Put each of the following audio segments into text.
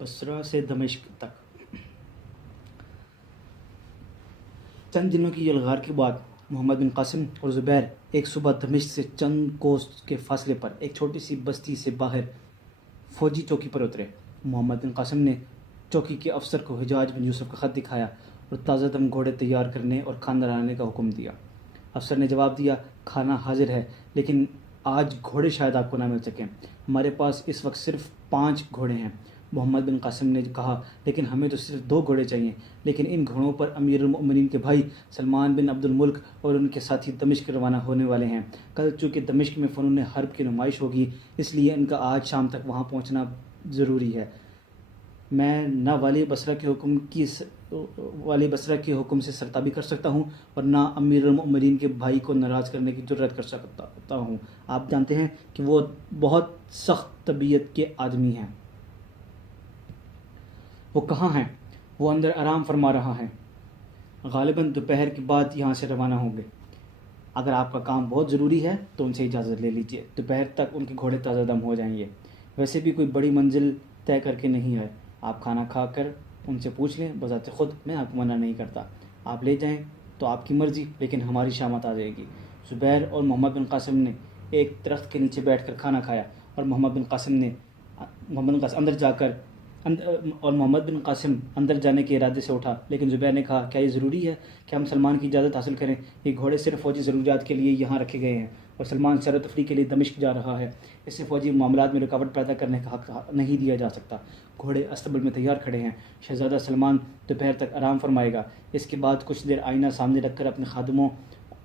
بصرہ سے دمشق تک۔ چند دنوں کی یلغار کے بعد محمد بن قاسم اور زبیر ایک صبح دمشق سے چند کوس کے فاصلے پر ایک چھوٹی سی بستی سے باہر فوجی چوکی پر اترے۔ محمد بن قاسم نے چوکی کے افسر کو حجاج بن یوسف کا خط دکھایا اور تازہ دم گھوڑے تیار کرنے اور کھانا لانے کا حکم دیا۔ افسر نے جواب دیا، کھانا حاضر ہے لیکن آج گھوڑے شاید آپ کو نہ مل سکیں، ہمارے پاس اس وقت صرف 5 گھوڑے ہیں۔ محمد بن قاسم نے کہا، لیکن ہمیں تو صرف 2 گھوڑے چاہیے، لیکن ان گھوڑوں پر امیر المؤمنین کے بھائی سلمان بن عبد الملک اور ان کے ساتھی دمشق روانہ ہونے والے ہیں۔ کل چونکہ دمشق میں فنون حرب کی نمائش ہوگی، اس لیے ان کا آج شام تک وہاں پہنچنا ضروری ہے۔ میں نہ والی بصرہ کے حکم سے سرتابی کر سکتا ہوں اور نہ امیر المؤمنین کے بھائی کو ناراض کرنے کی جرأت کر سکتا ہوں۔ آپ جانتے ہیں کہ وہ بہت سخت طبیعت کے آدمی ہیں۔ وہ کہاں ہیں؟ وہ اندر آرام فرما رہا ہے، غالباً دوپہر کے بعد یہاں سے روانہ ہوں گے۔ اگر آپ کا کام بہت ضروری ہے تو ان سے اجازت لے لیجیے، دوپہر تک ان کے گھوڑے تازہ دم ہو جائیں گے۔ ویسے بھی کوئی بڑی منزل طے کر کے نہیں آئے، آپ کھانا کھا کر ان سے پوچھ لیں، بذات خود میں آپ کو منع نہیں کرتا۔ آپ لے جائیں تو آپ کی مرضی، لیکن ہماری شامت آ جائے گی۔ زبیر اور محمد بن قاسم نے ایک درخت کے نیچے بیٹھ کر کھانا کھایا اور محمد بن قاسم اندر جانے کے ارادے سے اٹھا، لیکن زبیر نے کہا، کیا یہ ضروری ہے کہ ہم سلمان کی اجازت حاصل کریں؟ یہ گھوڑے صرف فوجی ضروریات کے لیے یہاں رکھے گئے ہیں اور سلمان سیر و تفریح کے لیے دمشق جا رہا ہے، اس سے فوجی معاملات میں رکاوٹ پیدا کرنے کا حق نہیں دیا جا سکتا۔ گھوڑے استبل میں تیار کھڑے ہیں، شہزادہ سلمان دوپہر تک آرام فرمائے گا، اس کے بعد کچھ دیر آئینہ سامنے رکھ کر اپنے خادموں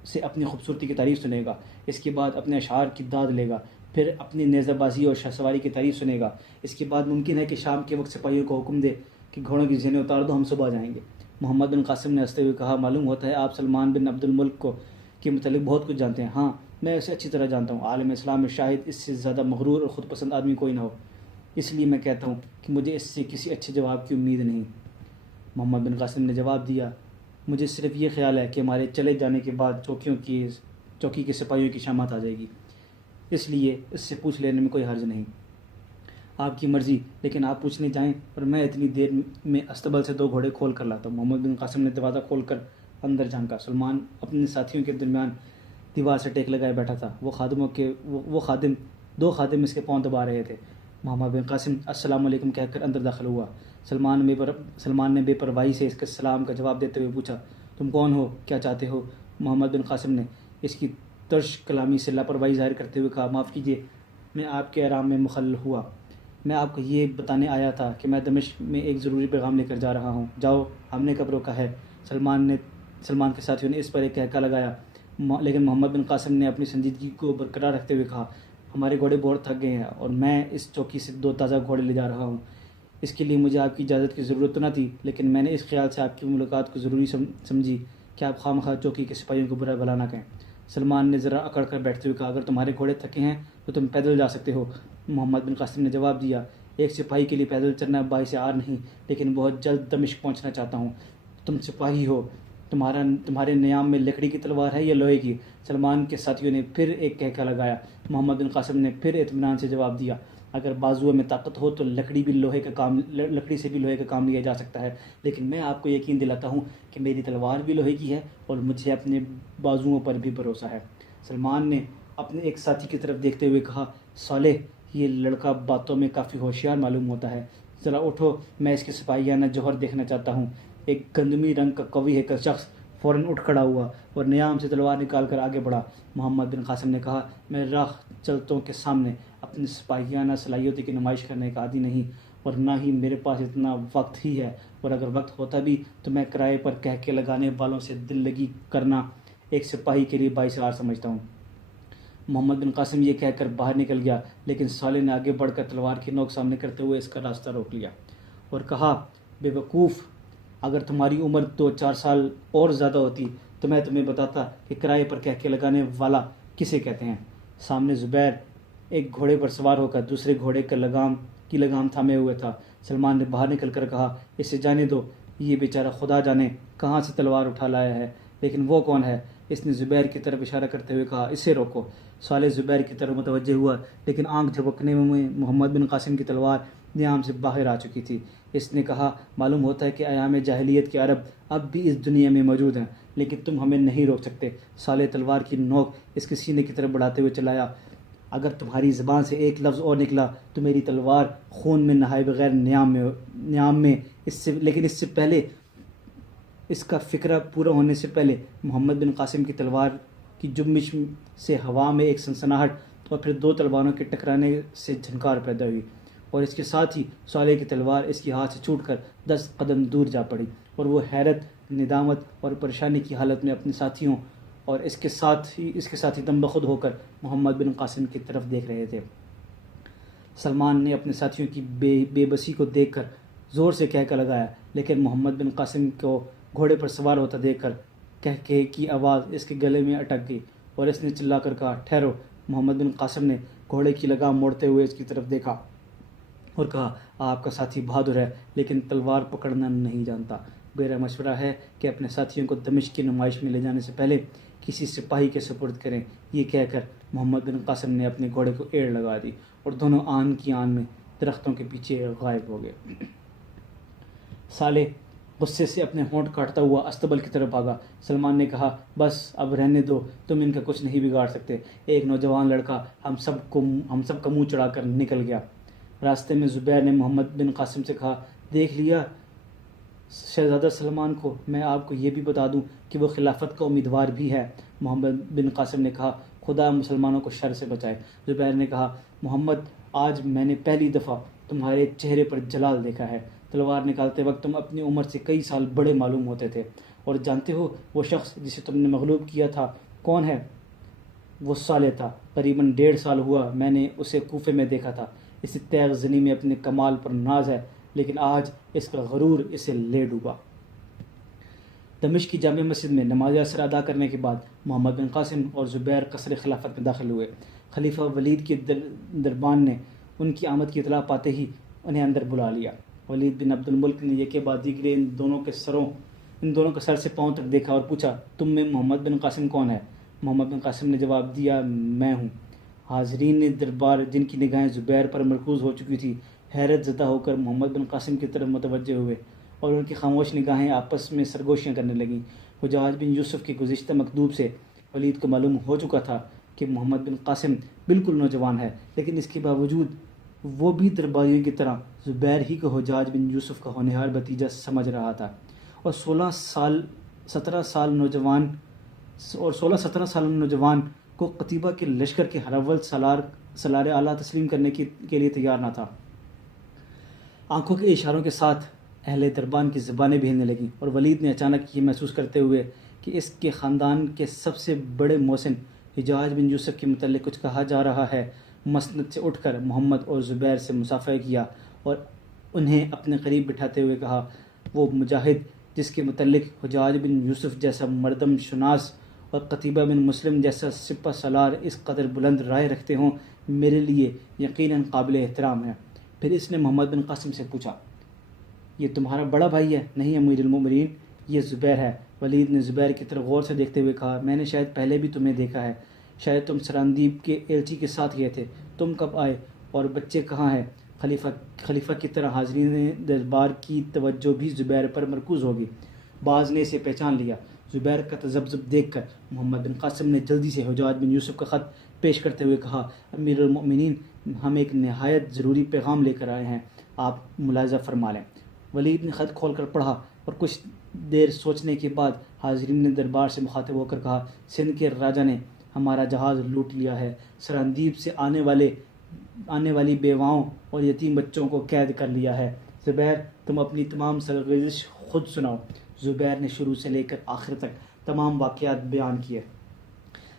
سے اپنی خوبصورتی کی تعریف سنے گا، اس کے بعد اپنے اشعار کی داد لے گا، پھر اپنی نیزہ بازی اور شاہ سواری کی تعریف سنے گا۔ اس کے بعد ممکن ہے کہ شام کے وقت سپاہیوں کو حکم دے کہ گھوڑوں کی زینیں اتار دو، ہم صبح جائیں گے۔ محمد بن قاسم نے ہنستے ہوئے کہا، معلوم ہوتا ہے آپ سلمان بن عبد الملک کے متعلق بہت کچھ جانتے ہیں۔ ہاں، میں اسے اچھی طرح جانتا ہوں، عالم اسلام میں شاید اس سے زیادہ مغرور اور خود پسند آدمی کوئی نہ ہو، اس لیے میں کہتا ہوں کہ مجھے اس سے کسی اچھے جواب کی امید نہیں۔ محمد بن قاسم نے جواب دیا، مجھے صرف یہ خیال ہے کہ ہمارے چلے جانے کے بعد چوکی کے سپاہیوں کی شامت آ جائے گی، اس لیے اس سے پوچھ لینے میں کوئی حرج نہیں۔ آپ کی مرضی، لیکن آپ پوچھنے جائیں اور میں اتنی دیر میں استبل سے 2 گھوڑے کھول کر لاتا ہوں۔ محمد بن قاسم نے دروازہ کھول کر اندر جھانکا۔ سلمان اپنے ساتھیوں کے درمیان دیوار سے ٹیک لگائے بیٹھا تھا، دو خادم اس کے پاؤں دبا رہے تھے۔ محمد بن قاسم السلام علیکم کہہ کر اندر داخل ہوا۔ سلمان نے بے پرواہی سے اس کے سلام کا جواب دیتے ہوئے پوچھا، تم کون ہو؟ کیا چاہتے ہو؟ محمد بن قاسم نے اس کی ترش کلامی سے لاپرواہی ظاہر کرتے ہوئے کہا، معاف کیجیے، میں آپ کے آرام میں مخلل ہوا۔ میں آپ کو یہ بتانے آیا تھا کہ میں دمشق میں ایک ضروری پیغام لے کر جا رہا ہوں۔ جاؤ، ہم نے کب روکا ہے؟ سلمان کے ساتھیوں نے اس پر ایک کہکا لگایا، لیکن محمد بن قاسم نے اپنی سنجیدگی کو برقرار رکھتے ہوئے کہا، ہمارے گھوڑے بہت تھک گئے ہیں اور میں اس چوکی سے 2 تازہ گھوڑے لے جا رہا ہوں۔ اس کے لیے مجھے آپ کی اجازت کی ضرورت تو نہ تھی، لیکن میں نے اس خیال سے آپ کی ملاقات کو ضروری سمجھی کہ آپ خواہ چوکی کے سپاہیوں کو برا بھلا نہ کہیں۔ سلمان نے ذرا اکڑ کر بیٹھتے ہوئے کہا، اگر تمہارے گھوڑے تھکے ہیں تو تم پیدل جا سکتے ہو۔ محمد بن قاسم نے جواب دیا، ایک سپاہی کے لیے پیدل چلنا باعث عار نہیں، لیکن بہت جلد دمشق پہنچنا چاہتا ہوں۔ تم سپاہی ہو، تمہارے نیام میں لکڑی کی تلوار ہے یا لوہے کی؟ سلمان کے ساتھیوں نے پھر ایک کہکا لگایا۔ محمد بن قاسم نے پھر اطمینان سے جواب دیا، اگر بازوؤں میں طاقت ہو تو لکڑی سے بھی لوہے کا کام لیا جا سکتا ہے، لیکن میں آپ کو یقین دلاتا ہوں کہ میری تلوار بھی لوہے کی ہے اور مجھے اپنے بازوؤں پر بھی بھروسہ ہے۔ سلمان نے اپنے ایک ساتھی کی طرف دیکھتے ہوئے کہا، صالح، یہ لڑکا باتوں میں کافی ہوشیار معلوم ہوتا ہے، ذرا اٹھو، میں اس کے سپاہیانہ جوہر دیکھنا چاہتا ہوں۔ ایک گندمی رنگ کا قوی ہیکل شخص فوراً اٹھ کھڑا ہوا اور نیام سے تلوار نکال کر آگے بڑھا۔ محمد بن قاسم نے کہا، میں راہ چلتوں کے سامنے اپنی سپاہیانہ صلاحیتوں کی نمائش کرنے کا عادی نہیں، اور نہ ہی میرے پاس اتنا وقت ہی ہے، اور اگر وقت ہوتا بھی تو میں کرائے پر کہکے لگانے والوں سے دل لگی کرنا ایک سپاہی کے لیے باعث عار سمجھتا ہوں۔ محمد بن قاسم یہ کہہ کر باہر نکل گیا، لیکن صالح نے آگے بڑھ کر تلوار کی نوک سامنے کرتے ہوئے اس کا راستہ روک لیا اور کہا، بے وقوف، اگر تمہاری عمر 2-4 سال اور زیادہ ہوتی تو میں تمہیں بتاتا کہ کرائے پر کہکے لگانے والا کسے کہتے ہیں۔ سامنے زبیر ایک گھوڑے پر سوار ہو کر دوسرے گھوڑے کی لگام تھامے ہوئے تھا۔ سلمان نے باہر نکل کر کہا، اسے جانے دو، یہ بیچارہ خدا جانے کہاں سے تلوار اٹھا لایا ہے، لیکن وہ کون ہے؟ اس نے زبیر کی طرف اشارہ کرتے ہوئے کہا، اسے روکو۔ صالح زبیر کی طرف متوجہ ہوا، لیکن آنکھ جھپکنے میں محمد بن قاسم کی تلوار نیام سے باہر آ چکی تھی۔ اس نے کہا، معلوم ہوتا ہے کہ ایام جاہلیت کے عرب اب بھی اس دنیا میں موجود ہیں، لیکن تم ہمیں نہیں روک سکتے۔ صالح تلوار کی نوک اس کے سینے کی طرف بڑھاتے ہوئے چلایا، اگر تمہاری زبان سے ایک لفظ اور نکلا تو میری تلوار خون میں نہائے بغیر نیام میں لیکن اس سے پہلے، اس کا فکرہ پورا ہونے سے پہلے محمد بن قاسم کی تلوار کی جنبش سے ہوا میں ایک سنسناہٹ اور پھر 2 تلواروں کے ٹکرانے سے جھنکار پیدا ہوئی، اور اس کے ساتھ ہی صالح کی تلوار اس کے ہاتھ سے چھوٹ کر 10 قدم دور جا پڑی، اور وہ حیرت، ندامت اور پریشانی کی حالت میں اپنے ساتھیوں اور اس کے ساتھ ہی دم بخود ہو کر محمد بن قاسم کی طرف دیکھ رہے تھے۔ سلمان نے اپنے ساتھیوں کی بے بسی کو دیکھ کر زور سے کہہ لگایا، لیکن محمد بن قاسم کو گھوڑے پر سوار ہوتا دیکھ کر کہہ کی آواز اس کے گلے میں اٹک گئی، اور اس نے چلا کر کہا، ٹھہرو۔ محمد بن قاسم نے گھوڑے کی لگام موڑتے ہوئے اس کی طرف دیکھا اور کہا، آپ کا ساتھی بہادر ہے لیکن تلوار پکڑنا نہیں جانتا۔ میرا مشورہ ہے کہ اپنے ساتھیوں کو دمشق کی نمائش میں لے جانے سے پہلے کسی سپاہی کے سپرد کریں۔ یہ کہہ کر محمد بن قاسم نے اپنے گھوڑے کو ایڑ لگا دی اور دونوں آن کی آن میں درختوں کے پیچھے غائب ہو گئے۔ صالح غصے سے اپنے ہونٹ کاٹتا ہوا استبل کی طرف بھاگا۔ سلمان نے کہا، بس اب رہنے دو، تم ان کا کچھ نہیں بگاڑ سکتے۔ ایک نوجوان لڑکا ہم سب کا منہ چڑھا کر نکل گیا۔ راستے میں زبیر نے محمد بن قاسم سے کہا، دیکھ لیا شہزادہ سلمان کو؟ میں آپ کو یہ بھی بتا دوں کہ وہ خلافت کا امیدوار بھی ہے۔ محمد بن قاسم نے کہا، خدا مسلمانوں کو شر سے بچائے۔ زبیر نے کہا، محمد، آج میں نے پہلی دفعہ تمہارے چہرے پر جلال دیکھا ہے۔ تلوار نکالتے وقت تم اپنی عمر سے کئی سال بڑے معلوم ہوتے تھے، اور جانتے ہو وہ شخص جسے تم نے مغلوب کیا تھا کون ہے؟ وہ صالح تھا۔ قریباً 1.5 سال ہوا میں نے اسے کوفے میں دیکھا تھا۔ اسے تیغ زنی میں اپنے کمال پر ناز ہے، لیکن آج اس کا غرور اسے لے ڈوبا۔ دمشق کی جامع مسجد میں نماز عصر ادا کرنے کے بعد محمد بن قاسم اور زبیر قصر خلافت میں داخل ہوئے۔ خلیفہ ولید کے دربان نے ان کی آمد کی اطلاع پاتے ہی انہیں اندر بلا لیا۔ ولید بن عبد الملک نے یکے بعد دیگرے ان دونوں کے سر سے پاؤں تک دیکھا اور پوچھا، تم میں محمد بن قاسم کون ہے؟ محمد بن قاسم نے جواب دیا، میں ہوں۔ حاضرین نے دربار، جن کی نگاہیں زبیر پر مرکوز ہو چکی تھی، حیرت زدہ ہو کر محمد بن قاسم کی طرف متوجہ ہوئے، اور ان کی خاموش نگاہیں آپس میں سرگوشیاں کرنے لگیں۔ حجاج بن یوسف کے گزشتہ مکتوب سے ولید کو معلوم ہو چکا تھا کہ محمد بن قاسم بالکل نوجوان ہے، لیکن اس کے باوجود وہ بھی درباریوں کی طرح زبیر ہی کو حجاج بن یوسف کا ہونہار بھتیجا سمجھ رہا تھا، اور 16-17 سال نوجوان کو قتیبہ کے لشکر کے ہر اول سالار اعلیٰ تسلیم کرنے کے لیے تیار نہ تھا۔ آنکھوں کے اشاروں کے ساتھ اہل دربان کی زبانیں بھی ہلنے لگیں، اور ولید نے اچانک یہ محسوس کرتے ہوئے کہ اس کے خاندان کے سب سے بڑے محسن حجاج بن یوسف کے متعلق کچھ کہا جا رہا ہے، مسند سے اٹھ کر محمد اور زبیر سے مصافحہ کیا اور انہیں اپنے قریب بٹھاتے ہوئے کہا، وہ مجاہد جس کے متعلق حجاج بن یوسف جیسا مردم شناس اور قتیبہ بن مسلم جیسا سپہ سالار اس قدر بلند رائے رکھتے ہوں، میرے لیے یقیناً قابل احترام ہے۔ پھر اس نے محمد بن قاسم سے پوچھا، یہ تمہارا بڑا بھائی ہے؟ نہیں امیر المومنین، یہ زبیر ہے۔ ولید نے زبیر کی طرف غور سے دیکھتے ہوئے کہا، میں نے شاید پہلے بھی تمہیں دیکھا ہے، شاید تم سراندیب کے ایلچی کے ساتھ گئے تھے، تم کب آئے اور بچے کہاں ہیں؟ خلیفہ کی طرح حاضرین دربار کی توجہ بھی زبیر پر مرکوز ہوگی۔ بعض نے اسے پہچان لیا۔ زبیر کا تذبذب دیکھ کر محمد بن قاسم نے جلدی سے حجاج بن یوسف کا خط پیش کرتے ہوئے کہا، امیر المؤمنین، ہم ایک نہایت ضروری پیغام لے کر آئے ہیں، آپ ملاحظہ فرما لیں۔ ولید نے خط کھول کر پڑھا اور کچھ دیر سوچنے کے بعد حاضرین نے دربار سے مخاطب ہو کر کہا، سندھ کے راجہ نے ہمارا جہاز لوٹ لیا ہے، سراندیب سے آنے والی بیواؤں اور یتیم بچوں کو قید کر لیا ہے۔ زبیر، تم اپنی تمام سرگزشت خود سناؤ۔ زبیر نے شروع سے لے کر آخر تک تمام واقعات بیان کیے،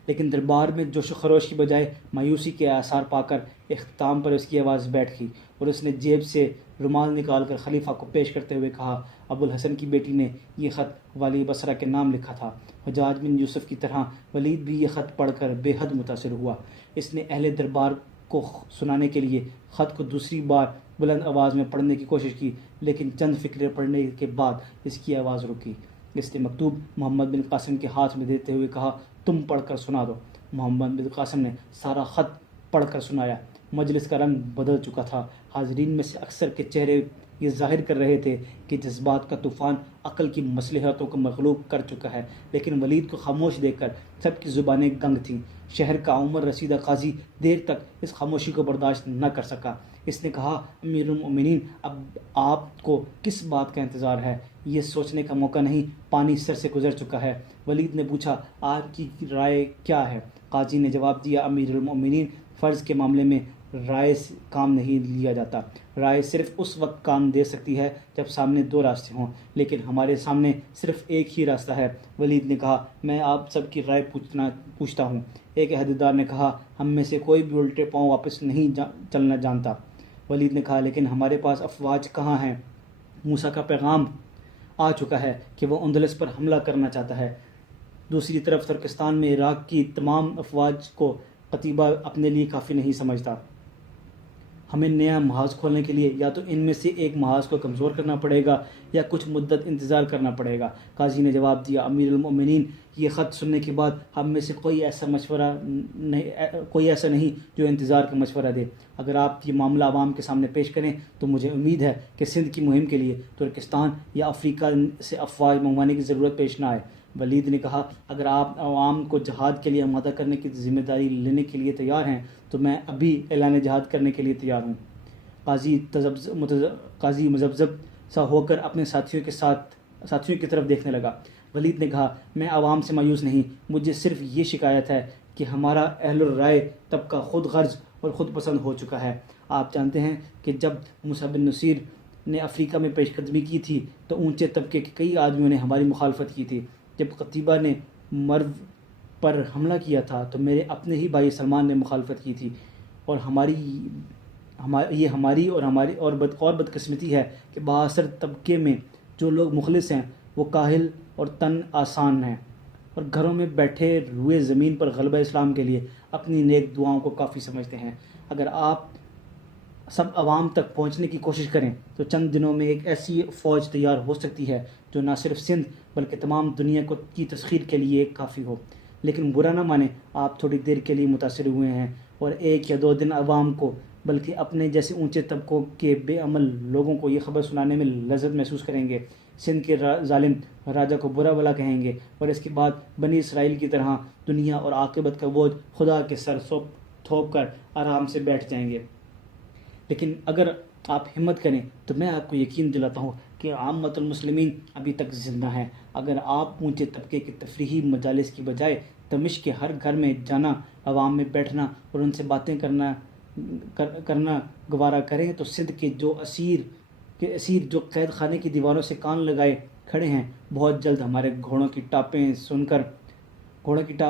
لیکن دربار میں جوش و خروش کی بجائے مایوسی کے آثار پا کر اختتام پر اس کی آواز بیٹھ گئی، اور اس نے جیب سے رومال نکال کر خلیفہ کو پیش کرتے ہوئے کہا، ابو الحسن کی بیٹی نے یہ خط والی بصرہ کے نام لکھا تھا۔ حجاج بن یوسف کی طرح ولید بھی یہ خط پڑھ کر بے حد متاثر ہوا۔ اس نے اہل دربار کو سنانے کے لیے خط کو دوسری بار بلند آواز میں پڑھنے کی کوشش کی، لیکن چند فقرے پڑھنے کے بعد اس کی آواز رکی۔ اس نے مکتوب محمد بن قاسم کے ہاتھ میں دیتے ہوئے کہا، تم پڑھ کر سنا دو۔ محمد بن قاسم نے سارا خط پڑھ کر سنایا۔ مجلس کا رنگ بدل چکا تھا۔ حاضرین میں سے اکثر کے چہرے یہ ظاہر کر رہے تھے کہ جذبات کا طوفان عقل کی مصلحتوں کو مغلوب کر چکا ہے، لیکن ولید کو خاموش دیکھ کر سب کی زبانیں گنگ تھیں۔ شہر کا عمر رسیدہ قاضی دیر تک اس خاموشی کو برداشت نہ کر سکا۔ اس نے کہا، امیر المؤمنین، اب آپ کو کس بات کا انتظار ہے؟ یہ سوچنے کا موقع نہیں، پانی سر سے گزر چکا ہے۔ ولید نے پوچھا، آپ کی رائے کیا ہے؟ قاضی نے جواب دیا، امیر المؤمنین، فرض کے معاملے میں رائے سے کام نہیں لیا جاتا۔ رائے صرف اس وقت کام دے سکتی ہے جب سامنے دو راستے ہوں، لیکن ہمارے سامنے صرف ایک ہی راستہ ہے۔ ولید نے کہا، میں آپ سب کی رائے پوچھتا ہوں۔ ایک عہدیدار نے کہا، ہم میں سے کوئی بھی الٹے پاؤں واپس نہیں چلنا جانتا۔ ولید نے کہا، لیکن ہمارے پاس افواج کہاں ہیں؟ موسیٰ کا پیغام آ چکا ہے کہ وہ اندلس پر حملہ کرنا چاہتا ہے۔ دوسری طرف ترکستان میں عراق کی تمام افواج کو قتیبہ اپنے لیے کافی نہیں سمجھتا۔ ہمیں نیا محاذ کھولنے کے لیے یا تو ان میں سے ایک محاذ کو کمزور کرنا پڑے گا یا کچھ مدت انتظار کرنا پڑے گا۔ قاضی نے جواب دیا، امیر المؤمنین، یہ خط سننے کے بعد ہم میں سے کوئی ایسا نہیں جو انتظار کا مشورہ دے۔ اگر آپ یہ معاملہ عوام کے سامنے پیش کریں تو مجھے امید ہے کہ سندھ کی مہم کے لیے ترکستان یا افریقہ سے افواج منگوانے کی ضرورت پیش نہ آئے۔ ولید نے کہا، اگر آپ عوام کو جہاد کے لیے آمادہ کرنے کی ذمہ داری لینے کے لیے تیار ہیں تو میں ابھی اعلان جہاد کرنے کے لیے تیار ہوں۔ قاضی مذبذب سا ہو کر اپنے ساتھیوں کی طرف دیکھنے لگا۔ ولید نے کہا، میں عوام سے مایوس نہیں، مجھے صرف یہ شکایت ہے کہ ہمارا اہل الرائے طبقہ خود غرض اور خود پسند ہو چکا ہے۔ آپ جانتے ہیں کہ جب موسیٰ بن نصیر نے افریقہ میں پیش قدمی کی تھی تو اونچے طبقے کے کئی آدمیوں نے ہماری مخالفت کی تھی۔ جب قتیبہ نے مرو پر حملہ کیا تھا تو میرے اپنے ہی بھائی سلمان نے مخالفت کی تھی، اور یہ ہماری اور بدقسمتی ہے کہ بااثر طبقے میں جو لوگ مخلص ہیں وہ کاہل اور تن آسان ہیں اور گھروں میں بیٹھے روئے زمین پر غلبہ اسلام کے لیے اپنی نیک دعاؤں کو کافی سمجھتے ہیں۔ اگر آپ سب عوام تک پہنچنے کی کوشش کریں تو چند دنوں میں ایک ایسی فوج تیار ہو سکتی ہے جو نہ صرف سندھ بلکہ تمام دنیا کی تسخیر کے لیے کافی ہو۔ لیکن برا نہ مانیں، آپ تھوڑی دیر کے لیے متاثر ہوئے ہیں اور 1 یا 2 دن عوام کو بلکہ اپنے جیسے اونچے طبقوں کے بے عمل لوگوں کو یہ خبر سنانے میں لذت محسوس کریں گے۔ سندھ کے ظالم راجہ کو برا بھلا کہیں گے اور اس کے بعد بنی اسرائیل کی طرح دنیا اور عاقبت کا بوجھ خدا کے سر تھوپ کر آرام سے بیٹھ جائیں گے۔ لیکن اگر آپ ہمت کریں تو میں آپ کو یقین دلاتا ہوں کہ عامت المسلمین ابھی تک زندہ ہیں۔ اگر آپ اونچے طبقے کے تفریحی مجالس کی بجائے دمشق کے ہر گھر میں جانا، عوام میں بیٹھنا اور ان سے باتیں کرنا گوارا کریں تو سندھ کے اسیر جو قید خانے کی دیواروں سے کان لگائے کھڑے ہیں بہت جلد ہمارے گھوڑوں کی ٹاپ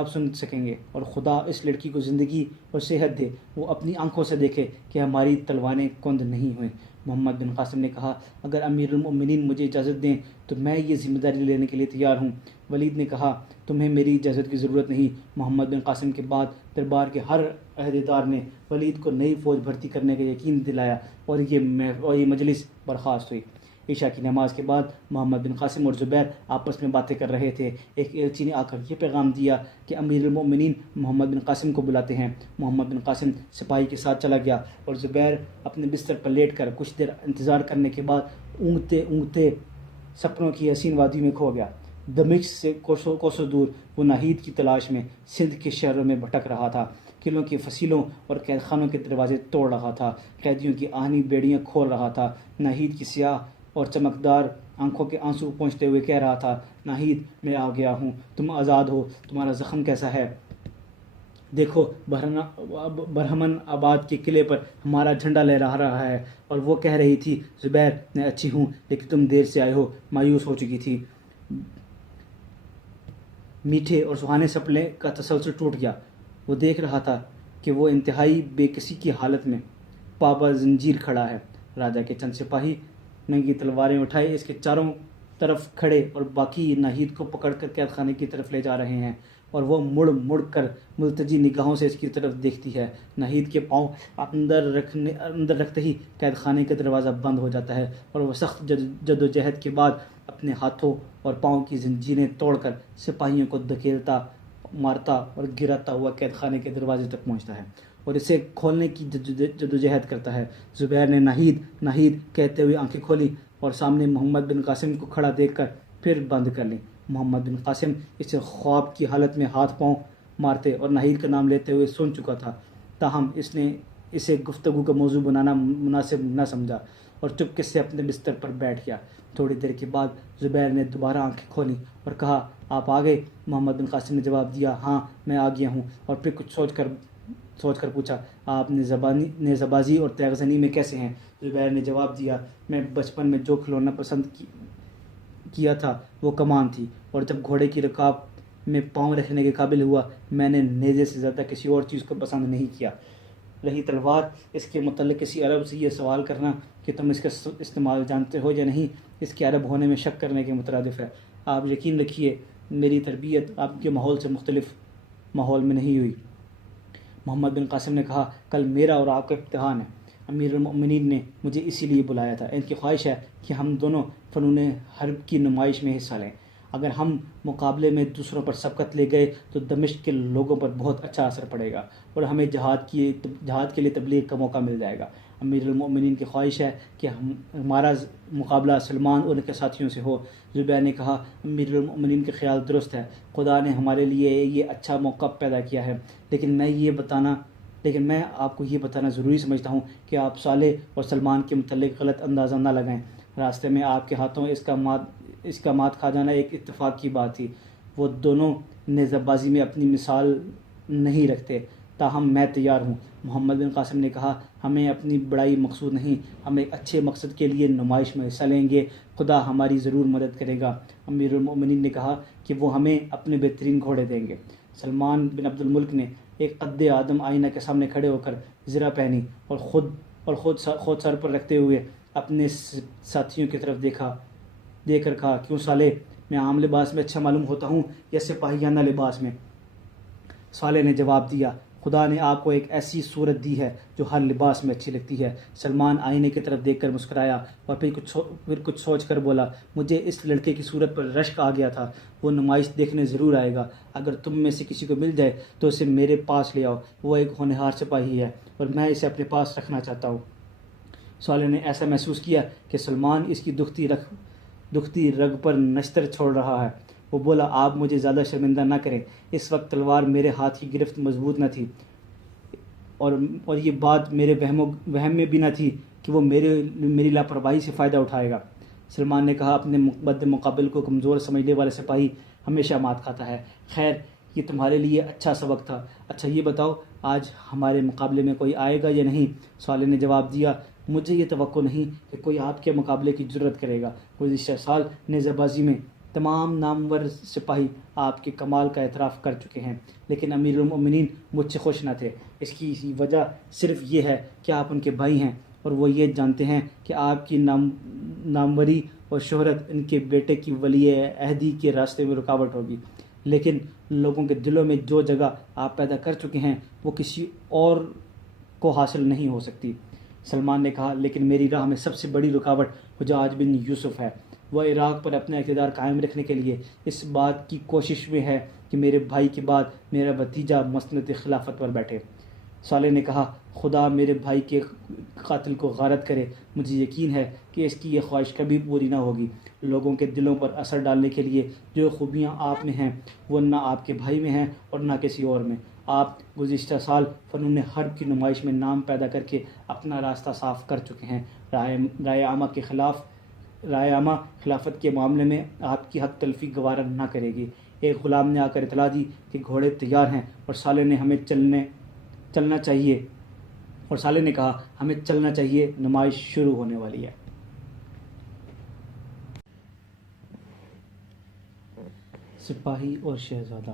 سن سکیں گے، اور خدا اس لڑکی کو زندگی اور صحت دے، وہ اپنی آنکھوں سے دیکھے کہ ہماری تلواریں کند نہیں ہوئیں۔ محمد بن قاسم نے کہا، اگر امیر المؤمنین مجھے اجازت دیں تو میں یہ ذمہ داری لینے کے لیے تیار ہوں۔ ولید نے کہا، تمہیں میری اجازت کی ضرورت نہیں۔ محمد بن قاسم کے بعد دربار کے ہر عہدیدار نے ولید کو نئی فوج بھرتی کرنے کا یقین دلایا اور یہ مجلس برخاست ہوئی۔ عشاء کی نماز کے بعد محمد بن قاسم اور زبیر آپس میں باتیں کر رہے تھے۔ ایک ایلچی نے آ کر یہ پیغام دیا کہ امیر المؤمنین محمد بن قاسم کو بلاتے ہیں۔ محمد بن قاسم سپاہی کے ساتھ چلا گیا اور زبیر اپنے بستر پر لیٹ کر کچھ دیر انتظار کرنے کے بعد اونگتے سپنوں کی حسین وادی میں کھو گیا۔ دمشق سے کوسوں دور وہ ناہید کی تلاش میں سندھ کے شہروں میں بھٹک رہا تھا، قلعوں کی فصیلوں اور قید خانوں کے دروازے توڑ رہا تھا، قیدیوں کی آہنی بیڑیاں کھول رہا تھا۔ ناہید کی سیاہ اور چمکدار آنکھوں کے آنسو پہنچتے ہوئے کہہ رہا تھا، ناہید، میں آ گیا ہوں، تم آزاد ہو، تمہارا زخم کیسا ہے؟ دیکھو، برہمن آباد کے قلعے پر ہمارا جھنڈا لہرا رہا ہے۔ اور وہ کہہ رہی تھی، زبیر، میں اچھی ہوں، لیکن تم دیر سے آئے ہو، مایوس ہو چکی تھی۔ میٹھے اور سہانے سپنے کا تسلسل ٹوٹ گیا۔ وہ دیکھ رہا تھا کہ وہ انتہائی بے کسی کی حالت میں پابا زنجیر کھڑا ہے۔ راجہ کے چند سپاہی ننگی تلواریں اٹھائے اس کے چاروں طرف کھڑے اور باقی ناہید کو پکڑ کر قید خانے کی طرف لے جا رہے ہیں، اور وہ مڑ مڑ کر ملتجی نگاہوں سے اس کی طرف دیکھتی ہے۔ ناہید کے پاؤں اندر رکھتے ہی قید خانے کا دروازہ بند ہو جاتا ہے اور وہ سخت جدوجہد کے بعد اپنے ہاتھوں اور پاؤں کی زنجیریں توڑ کر سپاہیوں کو دھکیلتا مارتا اور گراتا ہوا قید خانے کے دروازے تک پہنچتا ہے اور اسے کھولنے کی جدوجہد کرتا ہے۔ زبیر نے ناہید ناہید کہتے ہوئے آنکھیں کھولی اور سامنے محمد بن قاسم کو کھڑا دیکھ کر پھر بند کر لیں۔ محمد بن قاسم اسے خواب کی حالت میں ہاتھ پاؤں مارتے اور ناہید کا نام لیتے ہوئے سن چکا تھا، تاہم اس نے اسے گفتگو کا موضوع بنانا مناسب نہ سمجھا اور چپکے سے اپنے بستر پر بیٹھ گیا۔ تھوڑی دیر کے بعد زبیر نے دوبارہ آنکھیں کھولی اور کہا، آپ آ گئے؟ محمد بن قاسم نے جواب دیا، ہاں میں آ گیا ہوں، اور پھر کچھ سوچ کر پوچھا، آپ نیزہ اور تیغ زنی میں کیسے ہیں؟ زبیر نے جواب دیا، میں بچپن میں جو کھلونا پسند کیا تھا وہ کمان تھی، اور جب گھوڑے کی رکاب میں پاؤں رکھنے کے قابل ہوا میں نے نیزے سے زیادہ کسی اور چیز کو پسند نہیں کیا۔ رہی تلوار، اس کے متعلق کسی عرب سے یہ سوال کرنا کہ تم اس کا استعمال جانتے ہو یا نہیں، اس کے عرب ہونے میں شک کرنے کے مترادف ہے۔ آپ یقین رکھیے میری تربیت آپ کے ماحول سے مختلف ماحول میں نہیں ہوئی۔ محمد بن قاسم نے کہا، کل میرا اور آپ کا امتحان ہے، امیر المؤمنین نے مجھے اسی لیے بلایا تھا، ان کی خواہش ہے کہ ہم دونوں فنون حرب کی نمائش میں حصہ لیں۔ اگر ہم مقابلے میں دوسروں پر سبقت لے گئے تو دمشق کے لوگوں پر بہت اچھا اثر پڑے گا اور ہمیں جہاد کے لیے تبلیغ کا موقع مل جائے گا۔ امیر المؤمنین کی خواہش ہے کہ ہمارا مقابلہ سلمان اور ان کے ساتھیوں سے ہو۔ زبیر نے کہا، امیر المؤمنین کا خیال درست ہے، خدا نے ہمارے لیے یہ اچھا موقع پیدا کیا ہے، لیکن میں آپ کو یہ بتانا ضروری سمجھتا ہوں کہ آپ صالح اور سلمان کے متعلق غلط اندازہ نہ لگائیں۔ راستے میں آپ کے ہاتھوں اس کا مات کھا جانا ایک اتفاق کی بات تھی۔ وہ دونوں نیزہ بازی میں اپنی مثال نہیں رکھتے، تاہم میں تیار ہوں۔ محمد بن قاسم نے کہا، ہمیں اپنی بڑائی مقصود نہیں، ہم ایک اچھے مقصد کے لیے نمائش میں حصہ لیں گے، خدا ہماری ضرور مدد کرے گا۔ امیر المؤمنین نے کہا کہ وہ ہمیں اپنے بہترین گھوڑے دیں گے۔ سلمان بن عبد الملک نے ایک قد آدم آئینہ کے سامنے کھڑے ہو کر زرہ پہنی اور خود سر پر رکھتے ہوئے اپنے ساتھیوں کی طرف دیکھ کر کہا، کیوں صالح، میں عام لباس میں اچھا معلوم ہوتا ہوں یا سپاہیانہ لباس میں؟ صالح نے جواب دیا، خدا نے آپ کو ایک ایسی صورت دی ہے جو ہر لباس میں اچھی لگتی ہے۔ سلمان آئینے کی طرف دیکھ کر مسکرایا اور پھر کچھ سوچ کر بولا، مجھے اس لڑکے کی صورت پر رشک آ گیا تھا، وہ نمائش دیکھنے ضرور آئے گا، اگر تم میں سے کسی کو مل جائے تو اسے میرے پاس لے آؤ، وہ ایک ہونہار سپاہی ہے اور میں اسے اپنے پاس رکھنا چاہتا ہوں۔ صالح نے ایسا محسوس کیا کہ سلمان اس کی دکھتی رگ پر نشتر چھوڑ رہا ہے۔ وہ بولا، آپ مجھے زیادہ شرمندہ نہ کریں، اس وقت تلوار میرے ہاتھ کی گرفت مضبوط نہ تھی اور یہ بات میرے وہم میں بھی نہ تھی کہ وہ میری لاپرواہی سے فائدہ اٹھائے گا۔ سلمان نے کہا، اپنے بد مقابل کو کمزور سمجھنے والا سپاہی ہمیشہ مات کھاتا ہے۔ خیر، یہ تمہارے لیے اچھا سبق تھا۔ اچھا یہ بتاؤ، آج ہمارے مقابلے میں کوئی آئے گا یا نہیں؟ صالح نے جواب دیا، مجھے یہ توقع نہیں کہ کوئی آپ کے مقابلے کی جرت کرے گا۔ گزشتہ سال نیزہ بازی میں تمام نامور سپاہی آپ کے کمال کا اعتراف کر چکے ہیں، لیکن امیر المؤمنین مجھ سے خوش نہ تھے۔ اس کی وجہ صرف یہ ہے کہ آپ ان کے بھائی ہیں اور وہ یہ جانتے ہیں کہ آپ کی ناموری اور شہرت ان کے بیٹے کی ولی عہدی کے راستے میں رکاوٹ ہوگی، لیکن لوگوں کے دلوں میں جو جگہ آپ پیدا کر چکے ہیں وہ کسی اور کو حاصل نہیں ہو سکتی۔ سلمان نے کہا، لیکن میری راہ میں سب سے بڑی رکاوٹ حجاج بن یوسف ہے۔ وہ عراق پر اپنا اقتدار قائم رکھنے کے لیے اس بات کی کوشش میں ہے کہ میرے بھائی کے بعد میرا بھتیجا مسند خلافت پر بیٹھے۔ صالح نے کہا، خدا میرے بھائی کے قاتل کو غارت کرے، مجھے یقین ہے کہ اس کی یہ خواہش کبھی پوری نہ ہوگی۔ لوگوں کے دلوں پر اثر ڈالنے کے لیے جو خوبیاں آپ میں ہیں وہ نہ آپ کے بھائی میں ہیں اور نہ کسی اور میں۔ آپ گزشتہ سال فنون حرب کی نمائش میں نام پیدا کر کے اپنا راستہ صاف کر چکے ہیں۔ رائے عامہ خلافت کے معاملے میں آپ کی حق تلفی گوارا نہ کرے گی۔ ایک غلام نے آ کر اطلاع دی کہ گھوڑے تیار ہیں اور صالح نے کہا، ہمیں چلنا چاہیے، نمائش شروع ہونے والی ہے۔ سپاہی اور شہزادہ۔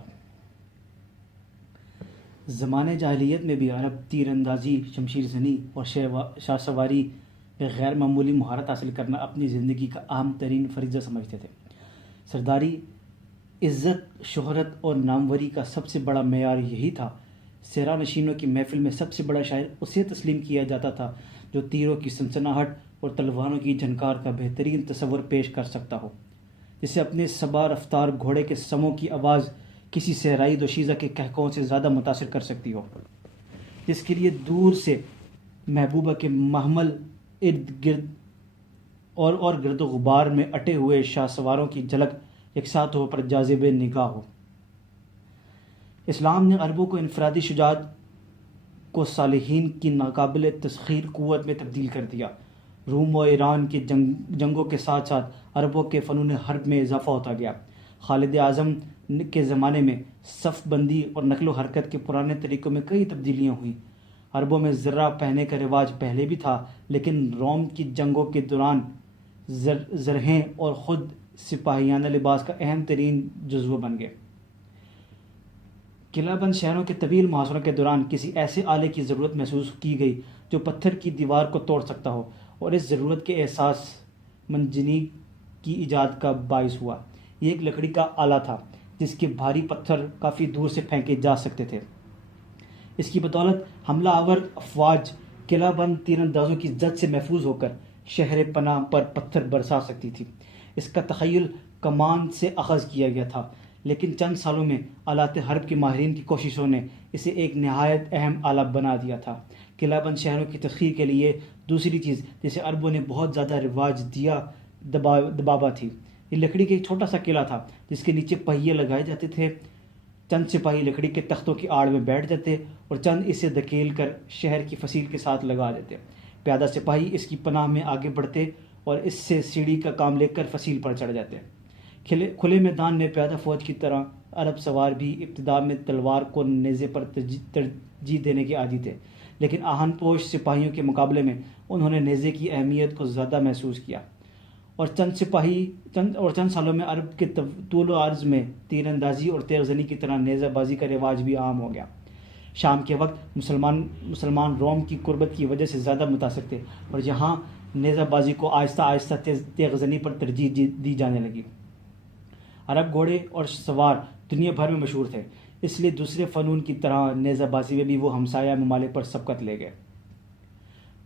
زمانے جاہلیت میں بھی عرب تیر اندازی، شمشیر زنی اور شاہ سواری میں غیر معمولی مہارت حاصل کرنا اپنی زندگی کا اہم ترین فریضہ سمجھتے تھے۔ سرداری، عزت، شہرت اور ناموری کا سب سے بڑا معیار یہی تھا۔ صحرا نشینوں کی محفل میں سب سے بڑا شاعر اسے تسلیم کیا جاتا تھا جو تیروں کی سنسناہٹ اور تلواروں کی جھنکار کا بہترین تصور پیش کر سکتا ہو، جسے اپنے صبا رفتار گھوڑے کے سموں کی آواز کسی صحرائی دوشیزہ کے کہکہوں سے زیادہ متاثر کر سکتی ہو، جس کے لیے دور سے محبوبہ کے محمل ارد گرد اور گرد و غبار میں اٹے ہوئے شاہ سواروں کی جھلک یکساں طور پر جاذب نگاہ ہو۔ اسلام نے عربوں کو انفرادی شجاعت کو صالحین کی ناقابل تسخیر قوت میں تبدیل کر دیا۔ روم و ایران کی جنگوں کے ساتھ ساتھ عربوں کے فنون حرب میں اضافہ ہوتا گیا۔ خالد اعظم کے زمانے میں صف بندی اور نقل و حرکت کے پرانے طریقوں میں کئی تبدیلیاں ہوئیں۔ عربوں میں زرہ پہننے کا رواج پہلے بھی تھا، لیکن روم کی جنگوں کے دوران زرہیں اور خود سپاہیانہ لباس کا اہم ترین جزو بن گئے۔ قلعہ بند شہروں کے طویل محاصروں کے دوران کسی ایسے آلے کی ضرورت محسوس کی گئی جو پتھر کی دیوار کو توڑ سکتا ہو، اور اس ضرورت کے احساس منجنیق کی ایجاد کا باعث ہوا۔ یہ ایک لکڑی کا آلہ تھا جس کے بھاری پتھر کافی دور سے پھینکے جا سکتے تھے۔ اس کی بدولت حملہ آور افواج قلعہ بند تیر اندازوں کی زد سے محفوظ ہو کر شہر پناہ پر پتھر برسا سکتی تھی۔ اس کا تخیل کمان سے اخذ کیا گیا تھا، لیکن چند سالوں میں آلات حرب کے ماہرین کی کوششوں نے اسے ایک نہایت اہم آلہ بنا دیا تھا۔ قلعہ بند شہروں کی تسخیر کے لیے دوسری چیز جسے عربوں نے بہت زیادہ رواج دیا دبابہ تھی۔ یہ لکڑی کا ایک چھوٹا سا قلعہ تھا جس کے نیچے پہیے لگائے جاتے تھے۔ چند سپاہی لکڑی کے تختوں کی آڑ میں بیٹھ جاتے اور چند اسے دھکیل کر شہر کی فصیل کے ساتھ لگا دیتے۔ پیادہ سپاہی اس کی پناہ میں آگے بڑھتے اور اس سے سیڑھی کا کام لے کر فصیل پر چڑھ جاتے۔ کھلے میدان میں پیادہ فوج کی طرح عرب سوار بھی ابتدا میں تلوار کو نیزے پر ترجیح دینے کے عادی تھے، لیکن آہن پوش سپاہیوں کے مقابلے میں انہوں نے نیزے کی اہمیت کو زیادہ محسوس کیا، اور چند سالوں میں عرب کے طول و عرض میں تیر اندازی اور تیغ زنی کی طرح نیزہ بازی کا رواج بھی عام ہو گیا۔ شام کے وقت مسلمان روم کی قربت کی وجہ سے زیادہ متاثر تھے، اور یہاں نیزہ بازی کو آہستہ آہستہ تیغ زنی پر ترجیح دی جانے لگی۔ عرب گھوڑے اور سوار دنیا بھر میں مشہور تھے، اس لیے دوسرے فنون کی طرح نیزہ بازی میں بھی وہ ہمسایہ ممالک پر سبقت لے گئے۔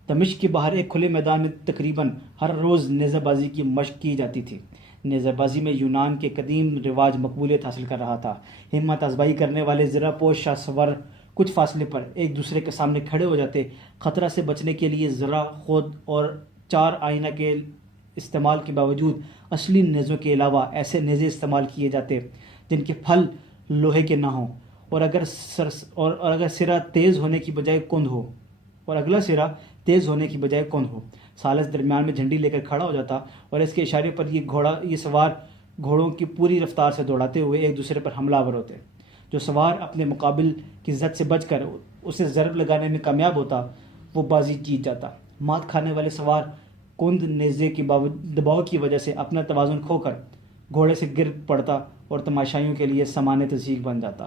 دمشق کے باہر ایک کھلے میدان میں تقریباً ہر روز نیزہ بازی کی مشق کی جاتی تھی۔ نیزہ بازی میں یونان کے قدیم رواج مقبولیت حاصل کر رہا تھا۔ ہمت افزائی کرنے والے زرہ پوش شاہ سوار کچھ فاصلے پر ایک دوسرے کے سامنے کھڑے ہو جاتے۔ خطرہ سے بچنے کے لیے زرہ خود اور 4 آئینہ کے استعمال کے باوجود اصلی نیزوں کے علاوہ ایسے نیزے استعمال کیے جاتے جن کے پھل لوہے کے نہ ہوں، اور اگر سرا تیز ہونے کی بجائے کند ہو اور اگلا سرا تیز ہونے کی بجائے کند ہو۔ سالس درمیان میں جھنڈی لے کر کھڑا ہو جاتا، اور اس کے اشارے پر یہ سوار گھوڑوں کی پوری رفتار سے دوڑاتے ہوئے ایک دوسرے پر حملہ آور ہوتے۔ جو سوار اپنے مقابل کی زد سے بچ کر اسے ضرب لگانے میں کامیاب ہوتا، وہ بازی جیت جاتا۔ مات کھانے والے سوار کند نیزے کے دباؤ کی وجہ سے اپنا توازن کھو کر گھوڑے سے گر پڑتا اور تماشائیوں کے لیے سامان تزئین بن جاتا۔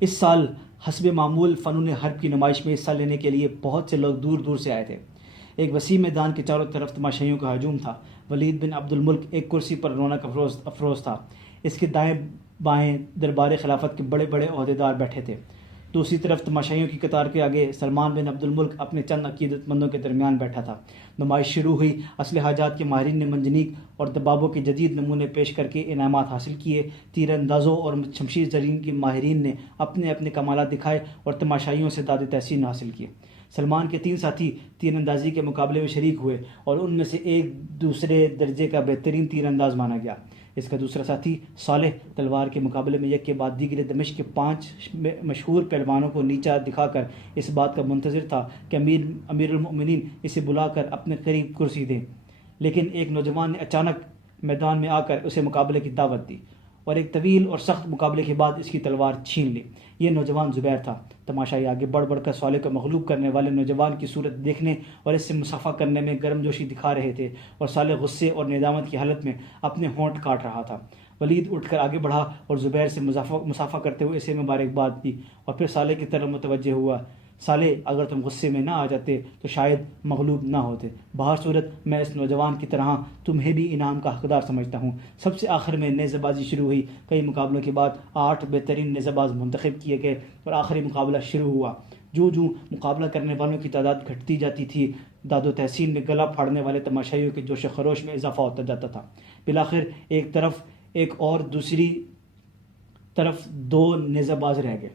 اس سال حسب معمول فنون حرب کی نمائش میں حصہ لینے کے لیے بہت سے لوگ دور دور سے آئے تھے۔ ایک وسیع میدان کے چاروں طرف تماشائیوں کا ہجوم تھا۔ ولید بن عبد الملک ایک کرسی پر رونق افروز تھا، اس کے دائیں بائیں دربار خلافت کے بڑے بڑے عہدیدار بیٹھے تھے۔ دوسری طرف تماشائیوں کی قطار کے آگے سلمان بن عبد الملک اپنے چند عقیدت مندوں کے درمیان بیٹھا تھا۔ نمائش شروع ہوئی۔ اسلحہ جات کے ماہرین نے منجنیق اور دبابوں کے جدید نمونے پیش کر کے انعامات حاصل کیے۔ تیر اندازوں اور شمشیر زرین کے ماہرین نے اپنے اپنے کمالات دکھائے اور تماشائیوں سے داد تحسین حاصل کیے۔ سلمان کے 3 ساتھی تیر اندازی کے مقابلے میں شریک ہوئے، اور ان میں سے ایک دوسرے درجے کا بہترین تیر انداز مانا گیا۔ اس کا دوسرا ساتھی صالح تلوار کے مقابلے میں یک کے بعد دیگر دمشق کے 5 مشہور پہلوانوں کو نیچا دکھا کر اس بات کا منتظر تھا کہ امیر المؤمنین اسے بلا کر اپنے قریب کرسی دیں، لیکن ایک نوجوان نے اچانک میدان میں آ کر اسے مقابلے کی دعوت دی، اور ایک طویل اور سخت مقابلے کے بعد اس کی تلوار چھین لی۔ یہ نوجوان زبیر تھا۔ تماشائی آگے بڑھ کر صالح کو مغلوب کرنے والے نوجوان کی صورت دیکھنے اور اس سے مصافحہ کرنے میں گرم جوشی دکھا رہے تھے، اور صالح غصے اور ندامت کی حالت میں اپنے ہونٹ کاٹ رہا تھا۔ ولید اٹھ کر آگے بڑھا اور زبیر سے مصافحہ کرتے ہوئے اسے مبارکباد دی، اور پھر صالح کی طرف متوجہ ہوا۔ صالح، اگر تم غصے میں نہ آ جاتے تو شاید مغلوب نہ ہوتے۔ بہر صورت میں اس نوجوان کی طرح تمہیں بھی انعام کا حقدار سمجھتا ہوں۔ سب سے آخر میں نیزہ بازی شروع ہوئی۔ کئی مقابلوں کے بعد 8 بہترین نیزہ باز منتخب کیے گئے، اور آخری مقابلہ شروع ہوا۔ جو مقابلہ کرنے والوں کی تعداد گھٹتی جاتی تھی، داد و تحسین میں گلا پھاڑنے والے تماشائیوں کے جوش و خروش میں اضافہ ہوتا جاتا تھا۔ بالآخر ایک طرف ایک اور دوسری طرف 2 نیزہ باز رہ گئے۔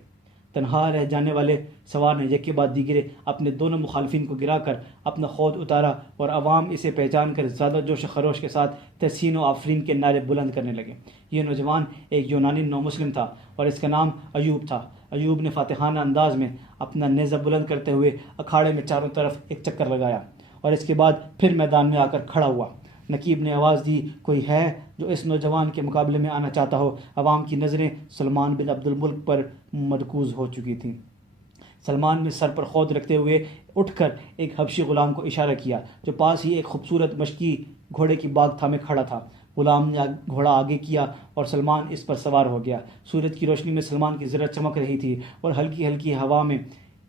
تنہا رہ جانے والے سوار نے یکے بعد دیگرے اپنے دونوں مخالفین کو گرا کر اپنا خود اتارا، اور عوام اسے پہچان کر زیادہ جوش و خروش کے ساتھ تحسین و آفرین کے نعرے بلند کرنے لگے۔ یہ نوجوان ایک یونانی نو مسلم تھا اور اس کا نام ایوب تھا۔ ایوب نے فاتحانہ انداز میں اپنا نیزہ بلند کرتے ہوئے اکھاڑے میں چاروں طرف ایک چکر لگایا، اور اس کے بعد پھر میدان میں آ کر کھڑا ہوا۔ نقیب نے آواز دی، کوئی ہے جو اس نوجوان کے مقابلے میں آنا چاہتا ہو؟ عوام کی نظریں سلمان بن عبد الملک پر مرکوز ہو چکی تھیں۔ سلمان نے سر پر خود رکھتے ہوئے اٹھ کر ایک حبشی غلام کو اشارہ کیا جو پاس ہی ایک خوبصورت مشکی گھوڑے کی باگ تھامے کھڑا تھا۔ غلام نے گھوڑا آگے کیا اور سلمان اس پر سوار ہو گیا۔ سورج کی روشنی میں سلمان کی زرہ چمک رہی تھی اور ہلکی ہلکی ہوا میں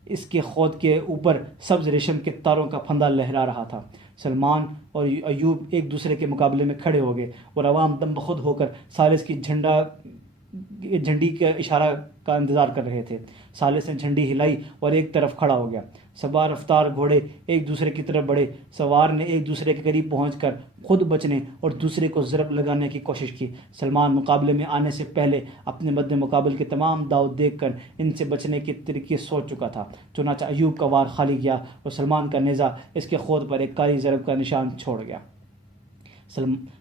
اس کے خود کے اوپر سبز ریشم کے تاروں کا پھندا لہرا رہا تھا۔ سلمان اور ایوب ایک دوسرے کے مقابلے میں کھڑے ہو گئے اور عوام دم بخود ہو کر ثالث کی جھنڈی کے اشارہ کا انتظار کر رہے تھے۔ ثالث نے جھنڈی ہلائی اور ایک طرف کھڑا ہو گیا۔ سوار رفتار گھوڑے ایک دوسرے کی طرف بڑھے۔ سوار نے ایک دوسرے کے قریب پہنچ کر خود بچنے اور دوسرے کو ضرب لگانے کی کوشش کی۔ سلمان مقابلے میں آنے سے پہلے اپنے مد مقابل کے تمام داؤ دیکھ کر ان سے بچنے کے طریقے سوچ چکا تھا۔ چنانچہ ایوب کا وار خالی گیا اور سلمان کا نیزہ اس کے خود پر ایک کاری ضرب کا نشان چھوڑ گیا۔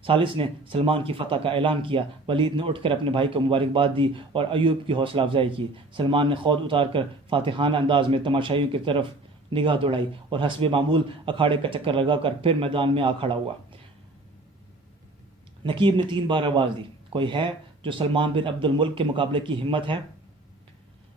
ثالث نے سلمان کی فتح کا اعلان کیا۔ ولید نے اٹھ کر اپنے بھائی کو مبارکباد دی اور ایوب کی حوصلہ افزائی کی۔ سلمان نے خود اتار کر فاتحانہ انداز میں تماشائیوں کی طرف نگاہ دوڑائی اور حسب معمول اکھاڑے کا چکر لگا کر پھر میدان میں آ کھڑا ہوا۔ نقیب نے 3 بار آواز دی، کوئی ہے جو سلمان بن عبد الملک کے مقابلے کی ہمت ہے؟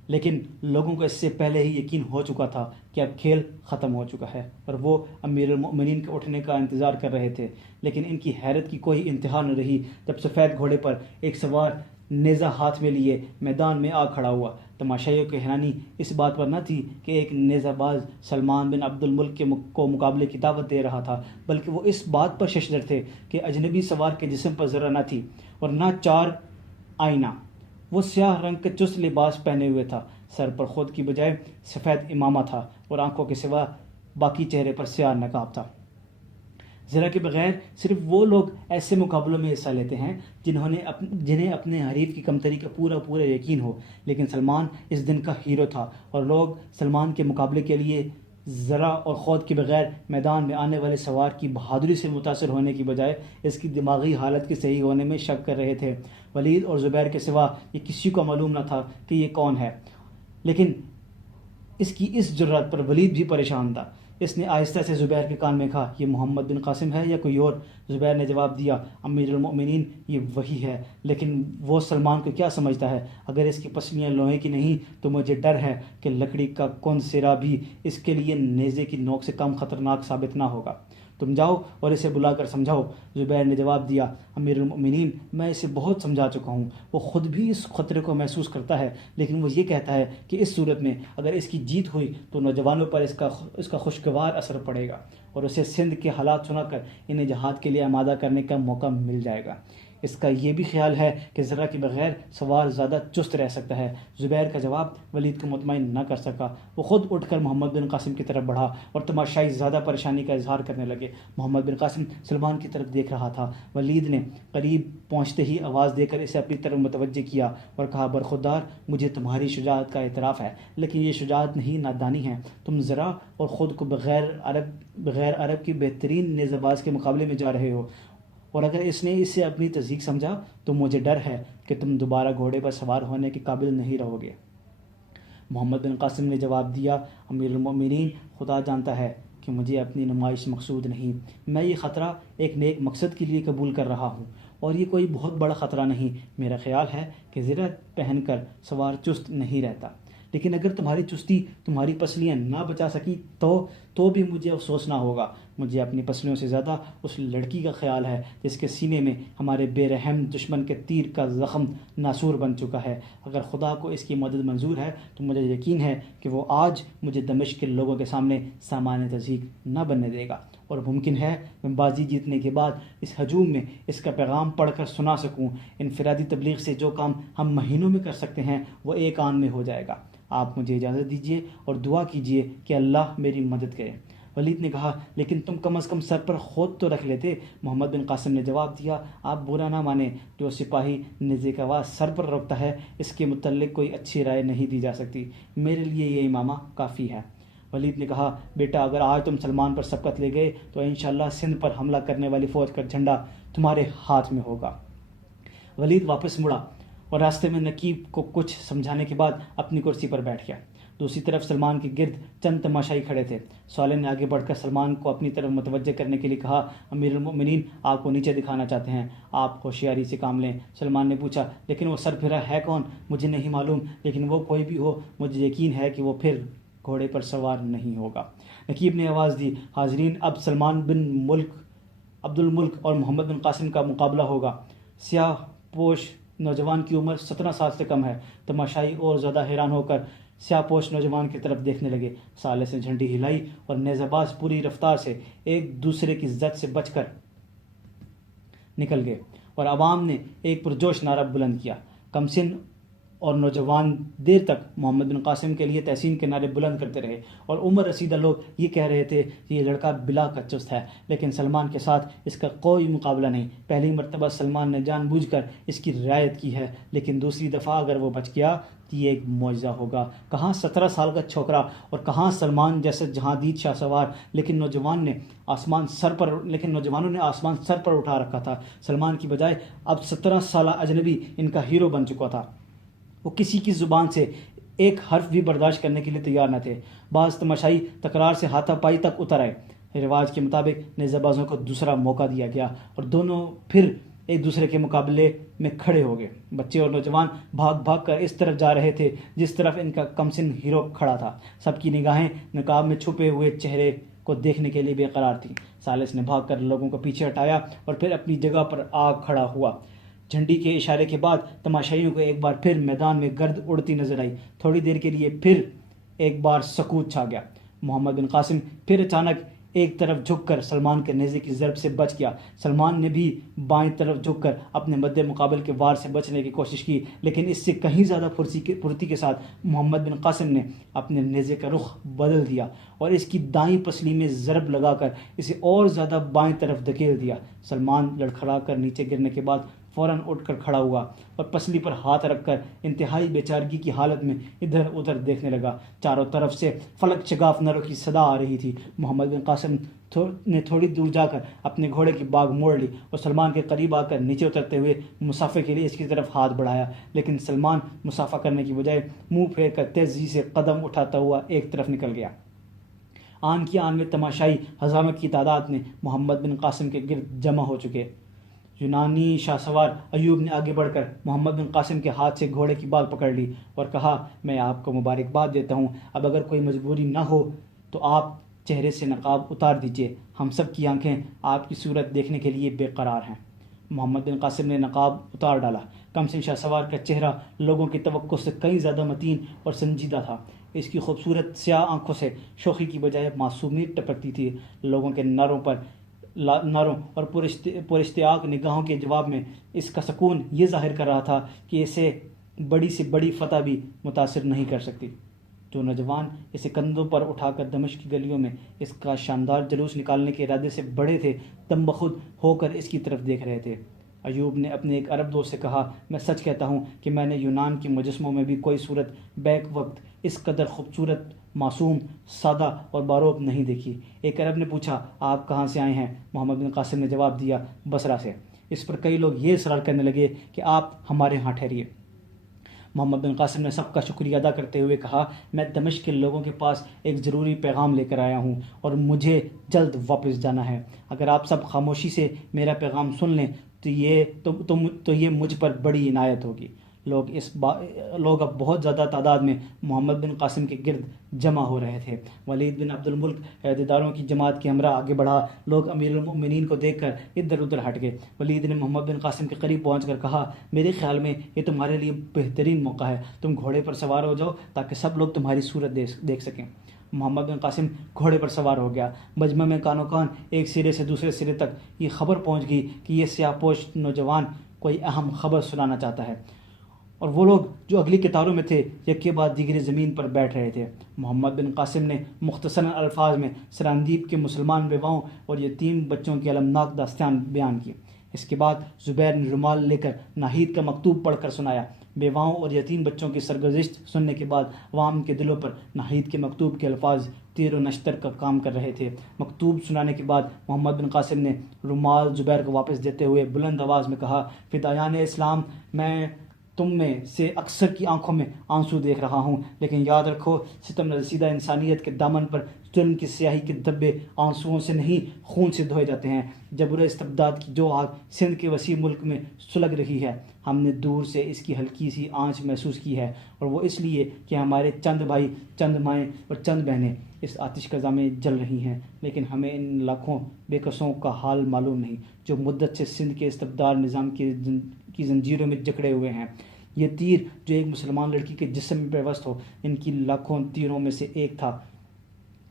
لیکن لوگوں کو اس سے پہلے ہی یقین ہو چکا تھا کہ اب کھیل ختم ہو چکا ہے، اور وہ امیر المؤمنین کے اٹھنے کا انتظار کر رہے تھے۔ لیکن ان کی حیرت کی کوئی انتہا نہ رہی جب سفید گھوڑے پر ایک سوار نیزہ ہاتھ میں لیے میدان میں آ کھڑا ہوا۔ تماشائیوں کی حیرانی اس بات پر نہ تھی کہ ایک نیزہ باز سلمان بن عبد الملک کو مقابلے کی دعوت دے رہا تھا، بلکہ وہ اس بات پر ششدر تھے کہ اجنبی سوار کے جسم پر ذرہ نہ تھی اور نہ چار آئینہ۔ وہ سیاہ رنگ کا چست لباس پہنے ہوئے تھا، سر پر خود کی بجائے سفید امامہ تھا اور آنکھوں کے سوا باقی چہرے پر سیاہ نقاب تھا۔ ذرا کے بغیر صرف وہ لوگ ایسے مقابلوں میں حصہ لیتے ہیں جنہیں اپنے حریف کی کمتری کا پورا یقین ہو، لیکن سلمان اس دن کا ہیرو تھا اور لوگ سلمان کے مقابلے کے لیے ذرا اور خود کے بغیر میدان میں آنے والے سوار کی بہادری سے متاثر ہونے کی بجائے اس کی دماغی حالت کے صحیح ہونے میں شک کر رہے تھے۔ ولید اور زبیر کے سوا یہ کسی کو معلوم نہ تھا کہ یہ کون ہے، لیکن اس کی اس جرات پر ولید بھی پریشان تھا۔ اس نے آہستہ سے زبیر کے کان میں کہا، یہ محمد بن قاسم ہے یا کوئی اور؟ زبیر نے جواب دیا، امیر المؤمنین یہ وہی ہے، لیکن وہ سلمان کو کیا سمجھتا ہے؟ اگر اس کی پسلیاں لوہے کی نہیں تو مجھے ڈر ہے کہ لکڑی کا کون سرا بھی اس کے لیے نیزے کی نوک سے کم خطرناک ثابت نہ ہوگا۔ تم جاؤ اور اسے بلا کر سمجھاؤ۔ زبیر نے جواب دیا، امیر المؤمنین میں اسے بہت سمجھا چکا ہوں، وہ خود بھی اس خطرے کو محسوس کرتا ہے، لیکن وہ یہ کہتا ہے کہ اس صورت میں اگر اس کی جیت ہوئی تو نوجوانوں پر اس کا خوشگوار اثر پڑے گا اور اسے سندھ کے حالات سنا کر انہیں جہاد کے لیے آمادہ کرنے کا موقع مل جائے گا۔ اس کا یہ بھی خیال ہے کہ ذرا کے بغیر سوار زیادہ چست رہ سکتا ہے۔ زبیر کا جواب ولید کو مطمئن نہ کر سکا۔ وہ خود اٹھ کر محمد بن قاسم کی طرف بڑھا اور تماشائی زیادہ پریشانی کا اظہار کرنے لگے۔ محمد بن قاسم سلمان کی طرف دیکھ رہا تھا۔ ولید نے قریب پہنچتے ہی آواز دے کر اسے اپنی طرف متوجہ کیا اور کہا، برخودار مجھے تمہاری شجاعت کا اعتراف ہے، لیکن یہ شجاعت نہیں نادانی ہے۔ تم ذرا اور خود کو بغیر عرب کی بہترین نیزہ باز کے مقابلے میں جا رہے ہو، اور اگر اس نے اسے اپنی تضحیق سمجھا تو مجھے ڈر ہے کہ تم دوبارہ گھوڑے پر سوار ہونے کے قابل نہیں رہو گے۔ محمد بن قاسم نے جواب دیا، امیر المؤمنین خدا جانتا ہے کہ مجھے اپنی نمائش مقصود نہیں، میں یہ خطرہ ایک نیک مقصد کے لیے قبول کر رہا ہوں، اور یہ کوئی بہت بڑا خطرہ نہیں۔ میرا خیال ہے کہ زرہ پہن کر سوار چست نہیں رہتا، لیکن اگر تمہاری چستی تمہاری پسلیاں نہ بچا سکی تو بھی مجھے افسوس نہ ہوگا۔ مجھے اپنی پسلیوں سے زیادہ اس لڑکی کا خیال ہے جس کے سینے میں ہمارے بے رحم دشمن کے تیر کا زخم ناسور بن چکا ہے۔ اگر خدا کو اس کی مدد منظور ہے تو مجھے یقین ہے کہ وہ آج مجھے دمشق کے لوگوں کے سامنے سامان تضحیق نہ بننے دے گا، اور ممکن ہے میں بازی جیتنے کے بعد اس ہجوم میں اس کا پیغام پڑھ کر سنا سکوں۔ انفرادی تبلیغ سے جو کام ہم مہینوں میں کر سکتے ہیں وہ ایک آن میں ہو جائے گا۔ آپ مجھے اجازت دیجیے اور دعا کیجیے کہ اللہ میری مدد کرے۔ ولید نے کہا لیکن تم کم از کم سر پر خود تو رکھ لیتے۔ محمد بن قاسم نے جواب دیا آپ برا نہ مانیں، جو سپاہی نیزے کا وار سر پر رکھتا ہے اس کے متعلق کوئی اچھی رائے نہیں دی جا سکتی، میرے لیے یہ امامہ کافی ہے۔ ولید نے کہا بیٹا اگر آج تم سلمان پر سبقت لے گئے تو انشاءاللہ سندھ پر حملہ کرنے والی فوج کا جھنڈا تمہارے ہاتھ میں ہوگا۔ ولید واپس مڑا اور راستے میں نقیب کو کچھ سمجھانے کے بعد اپنی کرسی پر بیٹھ گیا۔ دوسری طرف سلمان کے گرد چند تماشائی کھڑے تھے۔ صالح نے آگے بڑھ کر سلمان کو اپنی طرف متوجہ کرنے کے لیے کہا امیر المؤمنین آپ کو نیچے دکھانا چاہتے ہیں، آپ ہوشیاری سے کام لیں۔ سلمان نے پوچھا لیکن وہ سر پھرا ہے کون؟ مجھے نہیں معلوم، لیکن وہ کوئی بھی ہو مجھے یقین ہے کہ وہ پھر گھوڑے پر سوار نہیں ہوگا۔ نقیب نے آواز دی حاضرین اب سلمان بن عبد الملک اور محمد بن قاسم کا مقابلہ ہوگا۔ سیاہ پوش نوجوان کی عمر 17 سال سے کم ہے۔ تماشائی اور زیادہ حیران ہو کر سیاہ پوش نوجوان کی طرف دیکھنے لگے۔ صالح سے جھنڈی ہلائی اور نیزہ باز پوری رفتار سے ایک دوسرے کی زد سے بچ کر نکل گئے اور عوام نے ایک پرجوش نعرہ بلند کیا۔ کمسن اور نوجوان دیر تک محمد بن قاسم کے لیے تحسین کے نعرے بلند کرتے رہے اور عمر رسیدہ لوگ یہ کہہ رہے تھے کہ یہ لڑکا بلا کا چست ہے، لیکن سلمان کے ساتھ اس کا کوئی مقابلہ نہیں۔ پہلی مرتبہ سلمان نے جان بوجھ کر اس کی رعایت کی ہے، لیکن دوسری دفعہ اگر وہ بچ گیا تو یہ ایک معجزہ ہوگا۔ کہاں 17 سال کا چھوکرا اور کہاں سلمان جیسا جہاندید شاہ سوار، لیکن نوجوانوں نے آسمان سر پر اٹھا رکھا تھا۔ سلمان کی بجائے اب 17 سالہ اجنبی ان کا ہیرو بن چکا تھا۔ وہ کسی کی زبان سے ایک حرف بھی برداشت کرنے کے لیے تیار نہ تھے۔ بعض تماشائی تکرار سے ہاتھا پائی تک اتر آئے۔ رواج کے مطابق نیزہ بازوں کو دوسرا موقع دیا گیا اور دونوں پھر ایک دوسرے کے مقابلے میں کھڑے ہو گئے۔ بچے اور نوجوان بھاگ بھاگ کر اس طرف جا رہے تھے جس طرف ان کا کمسن ہیرو کھڑا تھا۔ سب کی نگاہیں نقاب میں چھپے ہوئے چہرے کو دیکھنے کے لیے بے قرار تھیں۔ ثالث نے بھاگ کر لوگوں کو پیچھے ہٹایا اور پھر اپنی جگہ پر آ کھڑا ہوا۔ جھنڈی کے اشارے کے بعد تماشائیوں کو ایک بار پھر میدان میں گرد اڑتی نظر آئی۔ تھوڑی دیر کے لیے پھر ایک بار سکوت چھا گیا۔ محمد بن قاسم پھر اچانک ایک طرف جھک کر سلمان کے نیزے کی ضرب سے بچ گیا۔ سلمان نے بھی بائیں طرف جھک کر اپنے مد مقابل کے وار سے بچنے کی کوشش کی، لیکن اس سے کہیں زیادہ پھرتی کے ساتھ محمد بن قاسم نے اپنے نیزے کا رخ بدل دیا اور اس کی دائیں پسلی میں ضرب لگا کر اسے اور زیادہ بائیں طرف دھکیل دیا۔ سلمان لڑکھڑا کر نیچے گرنے کے بعد فوراً اٹھ کر کھڑا ہوا اور پسلی پر ہاتھ رکھ کر انتہائی بے چارگی کی حالت میں ادھر ادھر دیکھنے لگا۔ چاروں طرف سے فلک شگاف نروں کی صدا آ رہی تھی۔ محمد بن قاسم نے تھوڑی دور جا کر اپنے گھوڑے کی باگ موڑ لی اور سلمان کے قریب آ کر نیچے اترتے ہوئے مصافحے کے لیے اس کی طرف ہاتھ بڑھایا، لیکن سلمان مصافحہ کرنے کی بجائے منہ پھیر کر تیزی سے قدم اٹھاتا ہوا ایک طرف نکل گیا۔ آن کی آن میں تماشائی حضامت کی تعداد میں محمد بن قاسم کے گرد جمع ہو چکے۔ یونانی شاہ سوار ایوب نے آگے بڑھ کر محمد بن قاسم کے ہاتھ سے گھوڑے کی باگ پکڑ لی اور کہا میں آپ کو مبارکباد دیتا ہوں، اب اگر کوئی مجبوری نہ ہو تو آپ چہرے سے نقاب اتار دیجیے، ہم سب کی آنکھیں آپ کی صورت دیکھنے کے لیے بے قرار ہیں۔ محمد بن قاسم نے نقاب اتار ڈالا۔ کمسن شاہ سوار کا چہرہ لوگوں کی توقع سے کہیں زیادہ متین اور سنجیدہ تھا۔ اس کی خوبصورت سیاہ آنکھوں سے شوخی کی بجائے معصومیت ٹپکتی تھی۔ لوگوں کے نعروں اور پراشتیاق نگاہوں کے جواب میں اس کا سکون یہ ظاہر کر رہا تھا کہ اسے بڑی سے بڑی فتح بھی متاثر نہیں کر سکتی۔ جو نوجوان اسے کندھوں پر اٹھا کر دمشق کی گلیوں میں اس کا شاندار جلوس نکالنے کے ارادے سے بڑے تھے، دم بخود ہو کر اس کی طرف دیکھ رہے تھے۔ ایوب نے اپنے ایک عرب دوست سے کہا میں سچ کہتا ہوں کہ میں نے یونان کے مجسموں میں بھی کوئی صورت بیک وقت اس قدر خوبصورت، معصوم، سادہ اور باروب نہیں دیکھی۔ ایک عرب نے پوچھا آپ کہاں سے آئے ہیں؟ محمد بن قاسم نے جواب دیا بصرہ سے۔ اس پر کئی لوگ یہ اصرار کرنے لگے کہ آپ ہمارے ہاں ٹھہریے۔ محمد بن قاسم نے سب کا شکریہ ادا کرتے ہوئے کہا میں دمشق کے لوگوں کے پاس ایک ضروری پیغام لے کر آیا ہوں اور مجھے جلد واپس جانا ہے۔ اگر آپ سب خاموشی سے میرا پیغام سن لیں تو یہ مجھ پر بڑی عنایت ہوگی۔ لوگ اب بہت زیادہ تعداد میں محمد بن قاسم کے گرد جمع ہو رہے تھے۔ ولید بن عبد الملک عہدیداروں کی جماعت کے ہمراہ آگے بڑھا۔ لوگ امیر المؤمنین کو دیکھ کر ادھر ادھر ہٹ گئے۔ ولید نے محمد بن قاسم کے قریب پہنچ کر کہا میرے خیال میں یہ تمہارے لیے بہترین موقع ہے، تم گھوڑے پر سوار ہو جاؤ تاکہ سب لوگ تمہاری صورت دیکھ سکیں۔ محمد بن قاسم گھوڑے پر سوار ہو گیا۔ مجمع میں کانوں کان ایک سرے سے دوسرے سرے تک یہ خبر پہنچ گئی کہ یہ سیاہ پوش نوجوان کوئی اہم خبر سنانا چاہتا ہے۔ اور وہ لوگ جو اگلی قطاروں میں تھے یک کے بعد دیگری زمین پر بیٹھ رہے تھے۔ محمد بن قاسم نے مختصراً الفاظ میں سراندیب کے مسلمان بیواؤں اور یتیم بچوں کی المناک داستان بیان کی۔ اس کے بعد زبیر نے رومال لے کر ناہید کا مکتوب پڑھ کر سنایا۔ بیواؤں اور یتیم بچوں کی سرگزشت سننے کے بعد عوام کے دلوں پر ناہید کے مکتوب کے الفاظ تیر و نشتر کا کام کر رہے تھے۔ مکتوب سنانے کے بعد محمد بن قاسم نے رومال زبیر کو واپس دیتے ہوئے بلند آواز میں کہا، فدایان اسلام، میں تم میں سے اکثر کی آنکھوں میں آنسو دیکھ رہا ہوں، لیکن یاد رکھو ستم رسیدہ انسانیت کے دامن پر ظلم کی سیاہی کے دھبے آنسوؤں سے نہیں خون سے دھوئے جاتے ہیں۔ جبر استبداد کی جو آگ سندھ کے وسیع ملک میں سلگ رہی ہے، ہم نے دور سے اس کی ہلکی سی آنچ محسوس کی ہے، اور وہ اس لیے کہ ہمارے چند بھائی، چند مائیں اور چند بہنیں اس آتش فضا میں جل رہی ہیں، لیکن ہمیں ان لاکھوں بے کسوں کا حال معلوم نہیں جو مدت سے سندھ کے استبداد نظام کی زنجیروں میں جکڑے ہوئے ہیں۔ یہ تیر جو ایک مسلمان لڑکی کے جسم میں پیوست ہو، ان کی لاکھوں تیروں میں سے ایک تھا،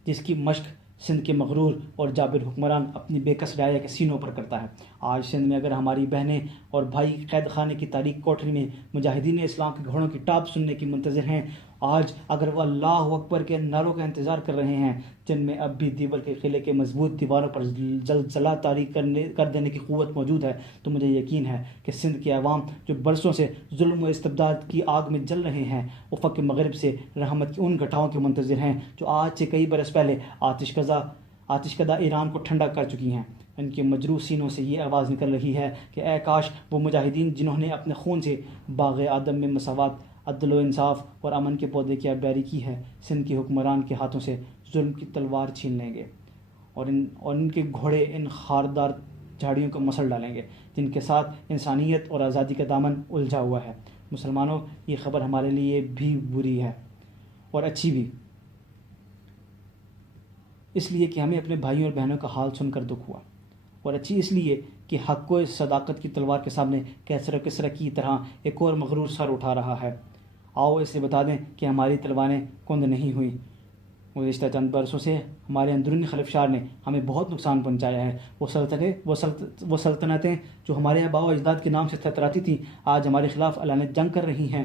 جس کی مشق سندھ کے مغرور اور جابر حکمران اپنی بے کس رعایا کے سینوں پر کرتا ہے۔ آج سندھ میں اگر ہماری بہنیں اور بھائی قید خانے کی تاریک کوٹری میں مجاہدین اسلام کے گھوڑوں کی ٹاپ سننے کی منتظر ہیں، آج اگر وہ اللہ اکبر کے نعروں کا انتظار کر رہے ہیں جن میں اب بھی دیور کے قلعے کے مضبوط دیواروں پر زلزلہ طاری کر دینے کی قوت موجود ہے، تو مجھے یقین ہے کہ سندھ کے عوام جو برسوں سے ظلم و استبداد کی آگ میں جل رہے ہیں، افق مغرب سے رحمت کی ان گھٹاؤں کے منتظر ہیں جو آج سے کئی برس پہلے آتش کدہ ایران کو ٹھنڈا کر چکی ہیں۔ ان کے مجروح سینوں سے یہ آواز نکل رہی ہے کہ اے کاش وہ مجاہدین جنہوں نے اپنے خون سے باغ آدم میں مساوات، عدل و انصاف اور امن کے پودے کی آبیاری کی ہے، سندھ کے حکمران کے ہاتھوں سے ظلم کی تلوار چھین لیں گے، اور ان کے گھوڑے ان خاردار جھاڑیوں کو مسل ڈالیں گے جن کے ساتھ انسانیت اور آزادی کا دامن الجھا ہوا ہے۔ مسلمانوں، یہ خبر ہمارے لیے بھی بری ہے اور اچھی بھی، اس لیے کہ ہمیں اپنے بھائیوں اور بہنوں کا حال سن کر دکھ ہوا، اور اچھی اس لیے کہ حق و صداقت کی تلوار کے سامنے کیسر و کسرا کی طرح ایک اور مغرور سر اٹھا رہا ہے۔ آؤ اسے بتا دیں کہ ہماری تلواریں کند نہیں ہوئیں۔ گزشتہ چند برسوں سے ہمارے اندرونی خلفشار نے ہمیں بہت نقصان پہنچایا ہے۔ وہ سلطنتیں جو ہمارے آباء و اجداد کے نام سے تھرتھراتی تھیں، آج ہمارے خلاف اعلان جنگ کر رہی ہیں۔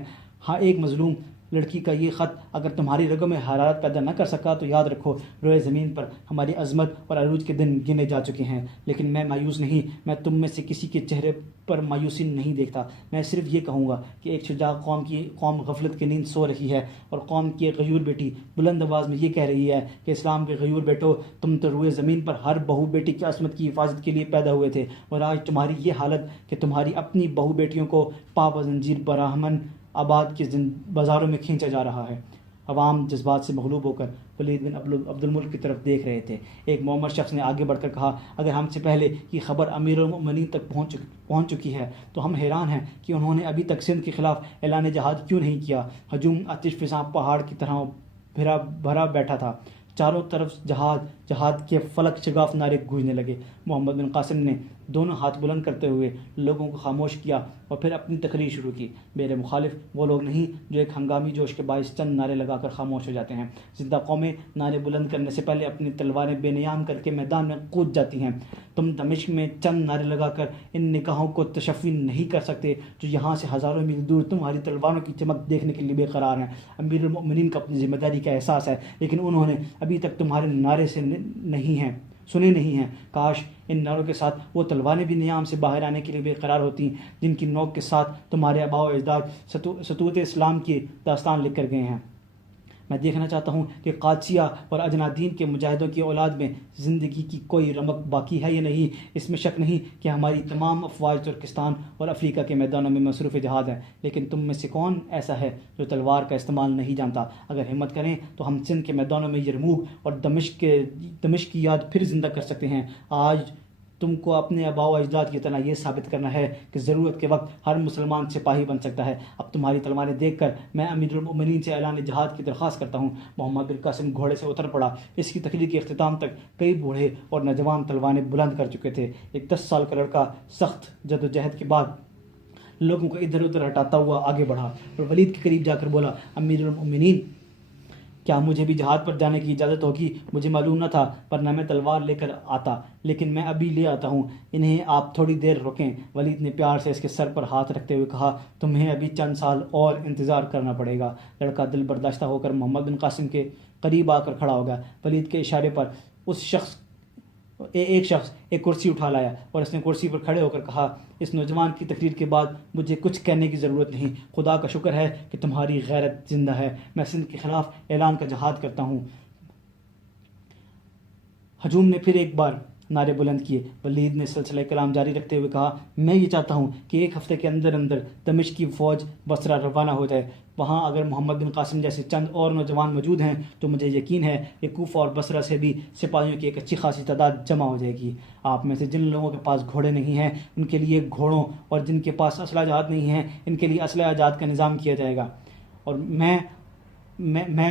ہاں، ایک مظلوم لڑکی کا یہ خط اگر تمہاری رگوں میں حرارت پیدا نہ کر سکا تو یاد رکھو روئے زمین پر ہماری عظمت اور عروج کے دن گنے جا چکے ہیں۔ لیکن میں مایوس نہیں، میں تم میں سے کسی کے چہرے پر مایوسی نہیں دیکھتا۔ میں صرف یہ کہوں گا کہ ایک شجاع قوم غفلت کی نیند سو رہی ہے، اور قوم کی ایک غیور بیٹی بلند آواز میں یہ کہہ رہی ہے کہ اسلام کے غیور بیٹو، تم تو روئے زمین پر ہر بہو بیٹی کی عصمت کی حفاظت کے لیے پیدا ہوئے تھے، اور آج تمہاری یہ حالت کہ تمہاری اپنی بہو بیٹیوں کو پاپ و زنجیر براہمن آباد کے بازاروں میں کھینچا جا رہا ہے۔ عوام جذبات سے مغلوب ہو کر ولید بن عبد الملک کی طرف دیکھ رہے تھے۔ ایک معمر شخص نے آگے بڑھ کر کہا، اگر ہم سے پہلے یہ خبر امیر المؤمنین تک پہنچ چکی ہے تو ہم حیران ہیں کہ انہوں نے ابھی تک سندھ کے خلاف اعلان جہاد کیوں نہیں کیا۔ ہجوم آتش فضا پہاڑ کی طرح بھرا بیٹھا تھا، چاروں طرف جہاد کے فلک شگاف نعرے گونجنے لگے۔ محمد بن قاسم نے دونوں ہاتھ بلند کرتے ہوئے لوگوں کو خاموش کیا اور پھر اپنی تقریر شروع کی۔ میرے مخالف وہ لوگ نہیں جو ایک ہنگامی جوش کے باعث چند نعرے لگا کر خاموش ہو جاتے ہیں۔ زندہ قومیں نعرے بلند کرنے سے پہلے اپنی تلواریں بے نیام کر کے میدان میں کود جاتی ہیں۔ تم دمشق میں چند نعرے لگا کر ان نگاہوں کو تشفی نہیں کر سکتے جو یہاں سے ہزاروں میل دور تمہاری تلواروں کی چمک دیکھنے کے لیے بے قرار ہیں۔ امیر المؤمنین کو اپنی ذمہ داری کا احساس ہے، لیکن انہوں نے ابھی تک تمہارے نعرے سنے نہیں ہیں۔ کاش ان نعروں کے ساتھ وہ تلواریں بھی نیام سے باہر آنے کے لیے بے قرار ہوتی جن کی نوک کے ساتھ تمہارے آباء و اجداد سطوت اسلام کی داستان لکھ کر گئے ہیں۔ میں دیکھنا چاہتا ہوں کہ قادسیہ اور اجنادین کے مجاہدوں کی اولاد میں زندگی کی کوئی رمق باقی ہے یا نہیں۔ اس میں شک نہیں کہ ہماری تمام افواج ترکستان اور افریقہ کے میدانوں میں مصروف جہاد ہیں، لیکن تم میں سے کون ایسا ہے جو تلوار کا استعمال نہیں جانتا؟ اگر ہمت کریں تو ہم سندھ کے میدانوں میں یرموک اور دمشق کی یاد پھر زندہ کر سکتے ہیں۔ آج تم کو اپنے آباء و اجداد کی طرح یہ ثابت کرنا ہے کہ ضرورت کے وقت ہر مسلمان سپاہی بن سکتا ہے۔ اب تمہاری تلواریں دیکھ کر میں امیر المؤمنین سے اعلان جہاد کی درخواست کرتا ہوں۔ محمد بن قاسم گھوڑے سے اتر پڑا۔ اس کی تقریر کے اختتام تک کئی بوڑھے اور نوجوان تلواریں بلند کر چکے تھے۔ ایک 10 سال کا لڑکا سخت جدوجہد کے بعد لوگوں کو ادھر ادھر ہٹاتا ہوا آگے بڑھا اور ولید کے قریب جا کر بولا، امیر المؤمنین، کیا مجھے بھی جہاد پر جانے کی اجازت ہوگی؟ مجھے معلوم نہ تھا، ورنہ میں تلوار لے کر آتا، لیکن میں ابھی لے آتا ہوں، انہیں آپ تھوڑی دیر رکیں۔ ولید نے پیار سے اس کے سر پر ہاتھ رکھتے ہوئے کہا، تمہیں ابھی چند سال اور انتظار کرنا پڑے گا۔ لڑکا دل برداشتہ ہو کر محمد بن قاسم کے قریب آ کر کھڑا ہو گیا۔ ولید کے اشارے پر ایک شخص ایک کرسی اٹھا لایا اور اس نے کرسی پر کھڑے ہو کر کہا، اس نوجوان کی تقریر کے بعد مجھے کچھ کہنے کی ضرورت نہیں۔ خدا کا شکر ہے کہ تمہاری غیرت زندہ ہے۔ میں سندھ کے خلاف اعلان کا جہاد کرتا ہوں۔ ہجوم نے پھر ایک بار نعرے بلند کیے۔ ولید نے سلسلہ کلام جاری رکھتے ہوئے کہا، میں یہ چاہتا ہوں کہ ایک ہفتے کے اندر اندر دمشق کی فوج بصرہ روانہ ہو جائے۔ وہاں اگر محمد بن قاسم جیسے چند اور نوجوان موجود ہیں تو مجھے یقین ہے کہ کوفہ اور بصرہ سے بھی سپاہیوں کی ایک اچھی خاصی تعداد جمع ہو جائے گی۔ آپ میں سے جن لوگوں کے پاس گھوڑے نہیں ہیں ان کے لیے گھوڑوں، اور جن کے پاس اسلحہ جات نہیں ہیں ان کے لیے اسلحہ جات کا نظام کیا جائے گا۔ اور میں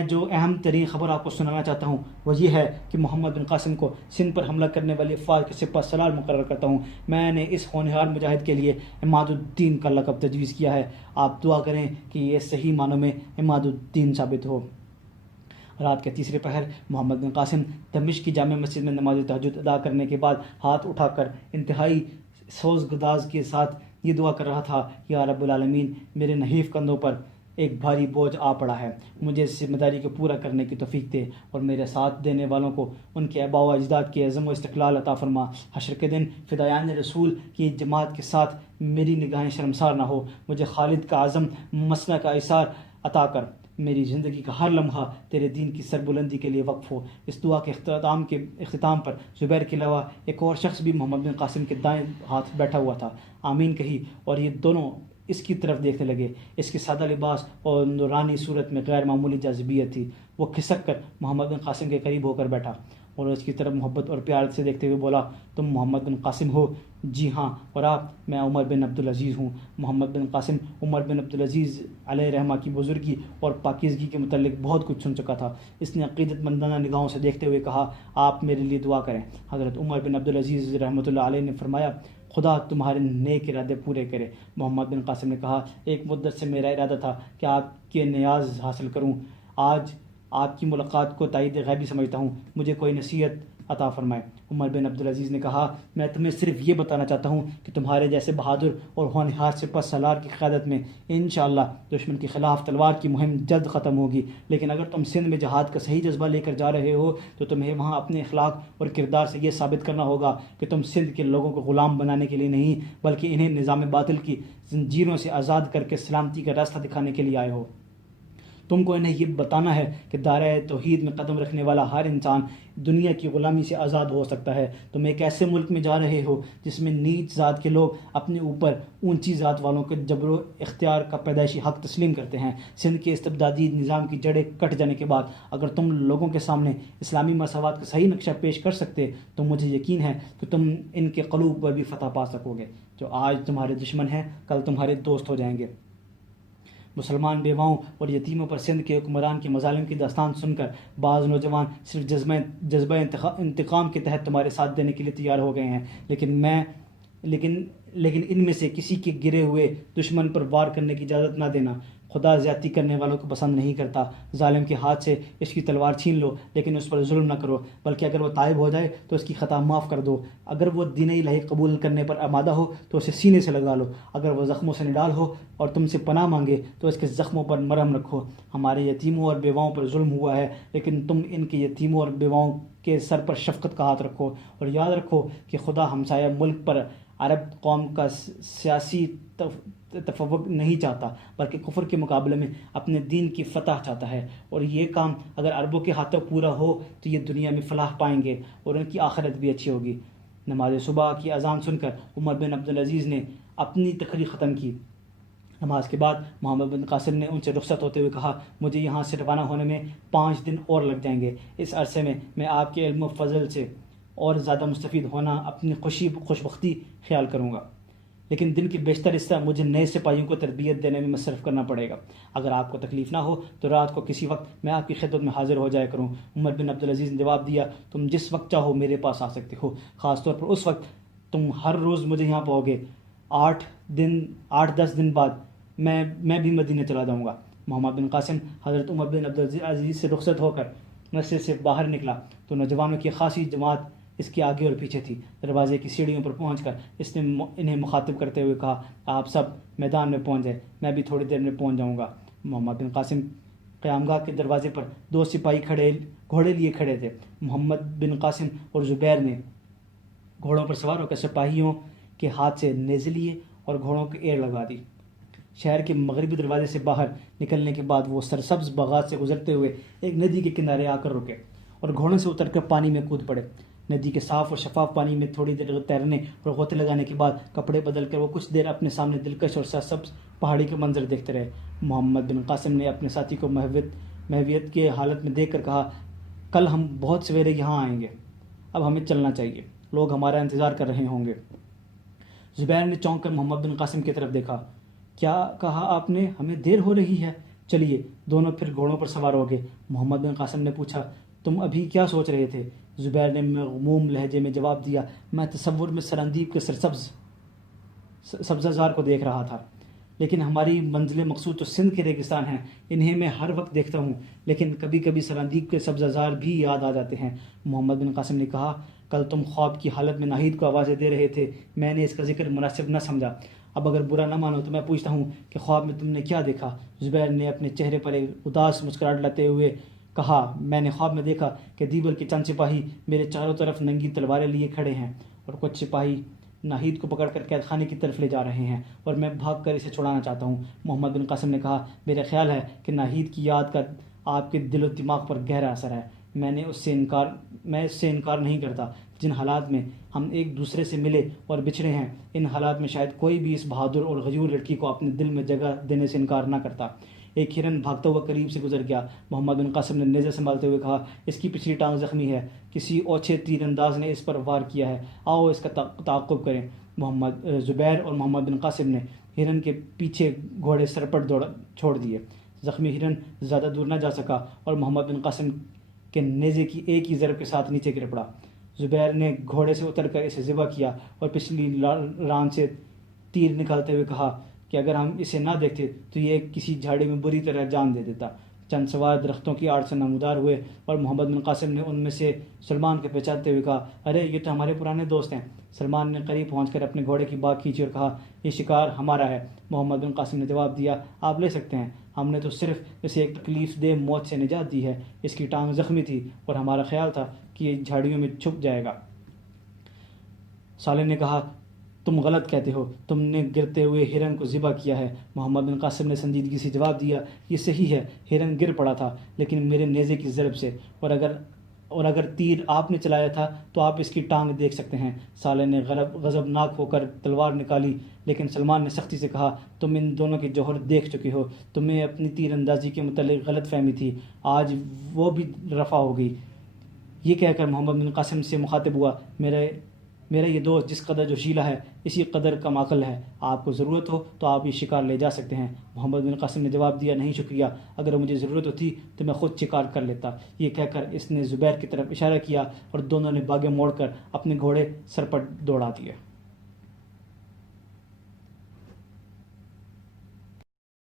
جو اہم ترین خبر آپ کو سنانا چاہتا ہوں وہ یہ ہے کہ محمد بن قاسم کو سندھ پر حملہ کرنے والی افواج کے سپہ سالار مقرر کرتا ہوں۔ میں نے اس ہونہار مجاہد کے لیے عماد الدین کا لقب تجویز کیا ہے۔ آپ دعا کریں کہ یہ صحیح معنوں میں عماد الدین ثابت ہو۔ رات کے تیسرے پہر محمد بن قاسم دمشق کی جامع مسجد میں نماز تہجد ادا کرنے کے بعد ہاتھ اٹھا کر انتہائی سوز گداز کے ساتھ یہ دعا کر رہا تھا، یا رب العالمین، میرے نحیف کندھوں پر ایک بھاری بوجھ آ پڑا ہے، مجھے اس ذمہ داری کو پورا کرنے کی توفیق دے، اور میرے ساتھ دینے والوں کو ان کے آباء و اجداد کے عزم و استقلال عطا فرما۔ حشر کے دن فدایان رسول کی جماعت کے ساتھ میری نگاہیں شرمسار نہ ہو، مجھے خالد کا عزم مسنہ کا ایثار عطا کر، میری زندگی کا ہر لمحہ تیرے دین کی سربلندی کے لیے وقف ہو۔ اس دعا کے اختتام پر زبیر کے علاوہ ایک اور شخص بھی محمد بن قاسم کے دائیں ہاتھ بیٹھا ہوا تھا۔ آمین کہی اور یہ دونوں اس کی طرف دیکھنے لگے۔ اس کے سادہ لباس اور نورانی صورت میں غیر معمولی جاذبیت تھی۔ وہ کھسک کر محمد بن قاسم کے قریب ہو کر بیٹھا اور اس کی طرف محبت اور پیار سے دیکھتے ہوئے بولا، تم محمد بن قاسم ہو؟ جی ہاں، اور آپ؟ میں عمر بن عبدالعزیز ہوں۔ محمد بن قاسم عمر بن عبدالعزیز علیہ رحمہ کی بزرگی اور پاکیزگی کے متعلق بہت کچھ سن چکا تھا۔ اس نے عقیدت مندانہ نگاہوں سے دیکھتے ہوئے کہا، آپ میرے لیے دعا کریں۔ حضرت عمر بن عبدالعزیز رحمۃ اللہ علیہ نے فرمایا، خدا تمہارے نیک ارادے پورے کرے۔ محمد بن قاسم نے کہا، ایک مدت سے میرا ارادہ تھا کہ آپ کے نیاز حاصل کروں، آج آپ کی ملاقات کو تائید غیبی سمجھتا ہوں، مجھے کوئی نصیحت عطا فرمائے۔ عمر بن عبدالعزیز نے کہا، میں تمہیں صرف یہ بتانا چاہتا ہوں کہ تمہارے جیسے بہادر اور ہونہار سپہ سالار کی قیادت میں انشاءاللہ دشمن کے خلاف تلوار کی مہم جلد ختم ہوگی، لیکن اگر تم سندھ میں جہاد کا صحیح جذبہ لے کر جا رہے ہو تو تمہیں وہاں اپنے اخلاق اور کردار سے یہ ثابت کرنا ہوگا کہ تم سندھ کے لوگوں کو غلام بنانے کے لیے نہیں بلکہ انہیں نظام باطل کی زنجیروں سے آزاد کر کے سلامتی کا راستہ دکھانے کے لیے آئے ہو۔ تم کو انہیں یہ بتانا ہے کہ دائرہ توحید میں قدم رکھنے والا ہر انسان دنیا کی غلامی سے آزاد ہو سکتا ہے۔ تم ایک ایسے ملک میں جا رہے ہو جس میں نیچ ذات کے لوگ اپنے اوپر اونچی ذات والوں کے جبر و اختیار کا پیدائشی حق تسلیم کرتے ہیں۔ سندھ کے استبدادی نظام کی جڑیں کٹ جانے کے بعد اگر تم لوگوں کے سامنے اسلامی مساوات کا صحیح نقشہ پیش کر سکتے تو مجھے یقین ہے کہ تم ان کے قلوب پر بھی فتح پا سکو گے۔ جو آج تمہارے دشمن ہیں کل تمہارے دوست ہو جائیں گے۔ مسلمان بیواؤں اور یتیموں پر سندھ کے حکمران کے مظالم کی داستان سن کر بعض نوجوان صرف جذبہ انتقام کے تحت تمہارے ساتھ دینے کے لیے تیار ہو گئے ہیں، لیکن ان میں سے کسی کے گرے ہوئے دشمن پر وار کرنے کی اجازت نہ دینا۔ خدا زیادتی کرنے والوں کو پسند نہیں کرتا۔ ظالم کے ہاتھ سے اس کی تلوار چھین لو لیکن اس پر ظلم نہ کرو، بلکہ اگر وہ تائب ہو جائے تو اس کی خطا معاف کر دو۔ اگر وہ دین الہی قبول کرنے پر آمادہ ہو تو اسے سینے سے لگا لو، اگر وہ زخموں سے نڈال ہو اور تم سے پناہ مانگے تو اس کے زخموں پر مرہم رکھو۔ ہمارے یتیموں اور بیواؤں پر ظلم ہوا ہے لیکن تم ان کے یتیموں اور بیواؤں کے سر پر شفقت کا ہاتھ رکھو، اور یاد رکھو کہ خدا ہمسایہ ملک پر عرب قوم کا سیاسی تفوق نہیں چاہتا بلکہ کفر کے مقابلے میں اپنے دین کی فتح چاہتا ہے، اور یہ کام اگر عربوں کے ہاتھوں پورا ہو تو یہ دنیا میں فلاح پائیں گے اور ان کی آخرت بھی اچھی ہوگی۔ نماز صبح کی اذان سن کر عمر بن عبدالعزیز نے اپنی تقریر ختم کی۔ نماز کے بعد محمد بن قاسم نے ان سے رخصت ہوتے ہوئے کہا، مجھے یہاں سے روانہ ہونے میں 5 دن اور لگ جائیں گے۔ اس عرصے میں آپ کے علم و فضل سے اور زیادہ مستفید ہونا اپنی خوشبختی خیال کروں گا، لیکن دن کی بیشتر حصہ مجھے نئے سپاہیوں کو تربیت دینے میں مصرف کرنا پڑے گا۔ اگر آپ کو تکلیف نہ ہو تو رات کو کسی وقت میں آپ کی خدمت میں حاضر ہو جایا کروں۔ عمر بن عبدالعزیز نے جواب دیا، تم جس وقت چاہو میرے پاس آ سکتے ہو، خاص طور پر اس وقت تم ہر روز مجھے یہاں پاؤ گے۔ 8-10 دن بعد میں بھی مدینہ چلا جاؤں گا۔ محمد بن قاسم حضرت عمر بن عبدالعزیز سے رخصت ہو کر مسجد سے باہر نکلا تو نوجوانوں کی خاصی جماعت اس کے آگے اور پیچھے تھی۔ دروازے کی سیڑھیوں پر پہنچ کر اس نے انہیں مخاطب کرتے ہوئے کہا، آپ سب میدان میں پہنچ جائے، میں بھی تھوڑی دیر میں پہنچ جاؤں گا۔ محمد بن قاسم قیامگاہ کے دروازے پر 2 سپاہی گھوڑے لیے کھڑے تھے۔ محمد بن قاسم اور زبیر نے گھوڑوں پر سوار ہو کر سپاہیوں کے ہاتھ سے نیزے لیے اور گھوڑوں کو ایڑ لگا دی۔ شہر کے مغربی دروازے سے باہر نکلنے کے بعد وہ سرسبز باغات سے گزرتے ہوئے ایک ندی کے کنارے آ کر رکے اور گھوڑوں سے اتر کر پانی میں کود پڑے۔ ندی کے صاف اور شفاف پانی میں تھوڑی دیر تیرنے اور غوطے لگانے کے بعد کپڑے بدل کر وہ کچھ دیر اپنے سامنے دلکش اور سرسبز پہاڑی کے منظر دیکھتے رہے۔ محمد بن قاسم نے اپنے ساتھی کو محویت کے حالت میں دیکھ کر کہا، کل ہم بہت سویرے یہاں آئیں گے، اب ہمیں چلنا چاہیے، لوگ ہمارا انتظار کر رہے ہوں گے۔ زبیر نے چونک کر محمد بن قاسم کی طرف دیکھا۔ کیا کہا آپ نے؟ ہمیں دیر ہو رہی ہے، چلیے۔ دونوں پھر گھوڑوں پر سوار ہو گئے۔ محمد بن قاسم نے پوچھا، تم ابھی کیا سوچ رہے تھے؟ زبیر نے مغموم لہجے میں جواب دیا، میں تصور میں سرندیب کے سبزہ زار کو دیکھ رہا تھا، لیکن ہماری منزل مقصود تو سندھ کے ریگستان ہیں، انہیں میں ہر وقت دیکھتا ہوں، لیکن کبھی کبھی سرندیب کے سبزہ زار بھی یاد آ جاتے ہیں۔ محمد بن قاسم نے کہا، کل تم خواب کی حالت میں ناہید کو آوازیں دے رہے تھے، میں نے اس کا ذکر مناسب نہ سمجھا۔ اب اگر برا نہ مانو تو میں پوچھتا ہوں کہ خواب میں تم نے کیا دیکھا؟ زبیر نے اپنے چہرے پر ایک اداس مسکراہٹ لاتے ہوئے کہا، میں نے خواب میں دیکھا کہ دیبر کے چند سپاہی میرے چاروں طرف ننگی تلواریں لیے کھڑے ہیں اور کچھ سپاہی ناہید کو پکڑ کر قید خانے کی طرف لے جا رہے ہیں اور میں بھاگ کر اسے چھڑانا چاہتا ہوں۔ محمد بن قاسم نے کہا، میرا خیال ہے کہ ناہید کی یاد کا آپ کے دل و دماغ پر گہرا اثر ہے، میں اس سے انکار نہیں کرتا۔ جن حالات میں ہم ایک دوسرے سے ملے اور بچھڑے ہیں، ان حالات میں شاید کوئی بھی اس بہادر اور غیور لڑکی کو اپنے دل میں جگہ دینے سے انکار نہ کرتا۔ ایک ہرن بھاگتا ہوا قریب سے گزر گیا۔ محمد بن قاسم نے نیزے سنبھالتے ہوئے کہا، اس کی پچھلی ٹانگ زخمی ہے، کسی اوچھے تیر انداز نے اس پر وار کیا ہے، آؤ اس کا تعاقب کریں۔ زبیر اور محمد بن قاسم نے ہرن کے پیچھے گھوڑے سرپٹ چھوڑ دیے۔ زخمی ہرن زیادہ دور نہ جا سکا اور محمد بن قاسم کے نیزے کی ایک ہی ضرب کے ساتھ نیچے گر پڑا۔ زبیر نے گھوڑے سے اتر کر اسے ذبح کیا اور پچھلی ران سے تیر نکالتے ہوئے کہا کہ اگر ہم اسے نہ دیکھتے تو یہ کسی جھاڑی میں بری طرح جان دے دیتا۔ چند سوار درختوں کی آڑ سے نمودار ہوئے اور محمد بن قاسم نے ان میں سے سلمان کو پہچانتے ہوئے کہا، ارے یہ تو ہمارے پرانے دوست ہیں۔ سلمان نے قریب پہنچ کر اپنے گھوڑے کی باگ کھینچی اور کہا، یہ شکار ہمارا ہے۔ محمد بن قاسم نے جواب دیا، آپ لے سکتے ہیں، ہم نے تو صرف اسے ایک تکلیف دہ موت سے نجات دی ہے، اس کی ٹانگ زخمی تھی اور ہمارا خیال تھا کہ یہ جھاڑیوں میں چھپ جائے گا۔ صالح نے کہا، تم غلط کہتے ہو، تم نے گرتے ہوئے ہرن کو ذبح کیا ہے۔ محمد بن قاسم نے سنجیدگی سے جواب دیا، یہ صحیح ہے، ہرن گر پڑا تھا، لیکن میرے نیزے کی ضرب سے، اور اگر تیر آپ نے چلایا تھا تو آپ اس کی ٹانگ دیکھ سکتے ہیں۔ صالح نے غضبناک ہو کر تلوار نکالی، لیکن سلمان نے سختی سے کہا، تم ان دونوں کے جوہر دیکھ چکے ہو، تمہیں اپنی تیر اندازی کے متعلق غلط فہمی تھی، آج وہ بھی رفع ہو گئی۔ یہ کہہ کر محمد بن قاسم سے مخاطب ہوا، میرا یہ دوست جس قدر جوشیلا ہے اسی قدر کم عقل ہے، آپ کو ضرورت ہو تو آپ یہ شکار لے جا سکتے ہیں۔ محمد بن قاسم نے جواب دیا، نہیں شکریہ، اگر مجھے ضرورت ہوتی تو میں خود شکار کر لیتا۔ یہ کہہ کر اس نے زبیر کی طرف اشارہ کیا اور دونوں نے باگے موڑ کر اپنے گھوڑے سر پر دوڑا دیے۔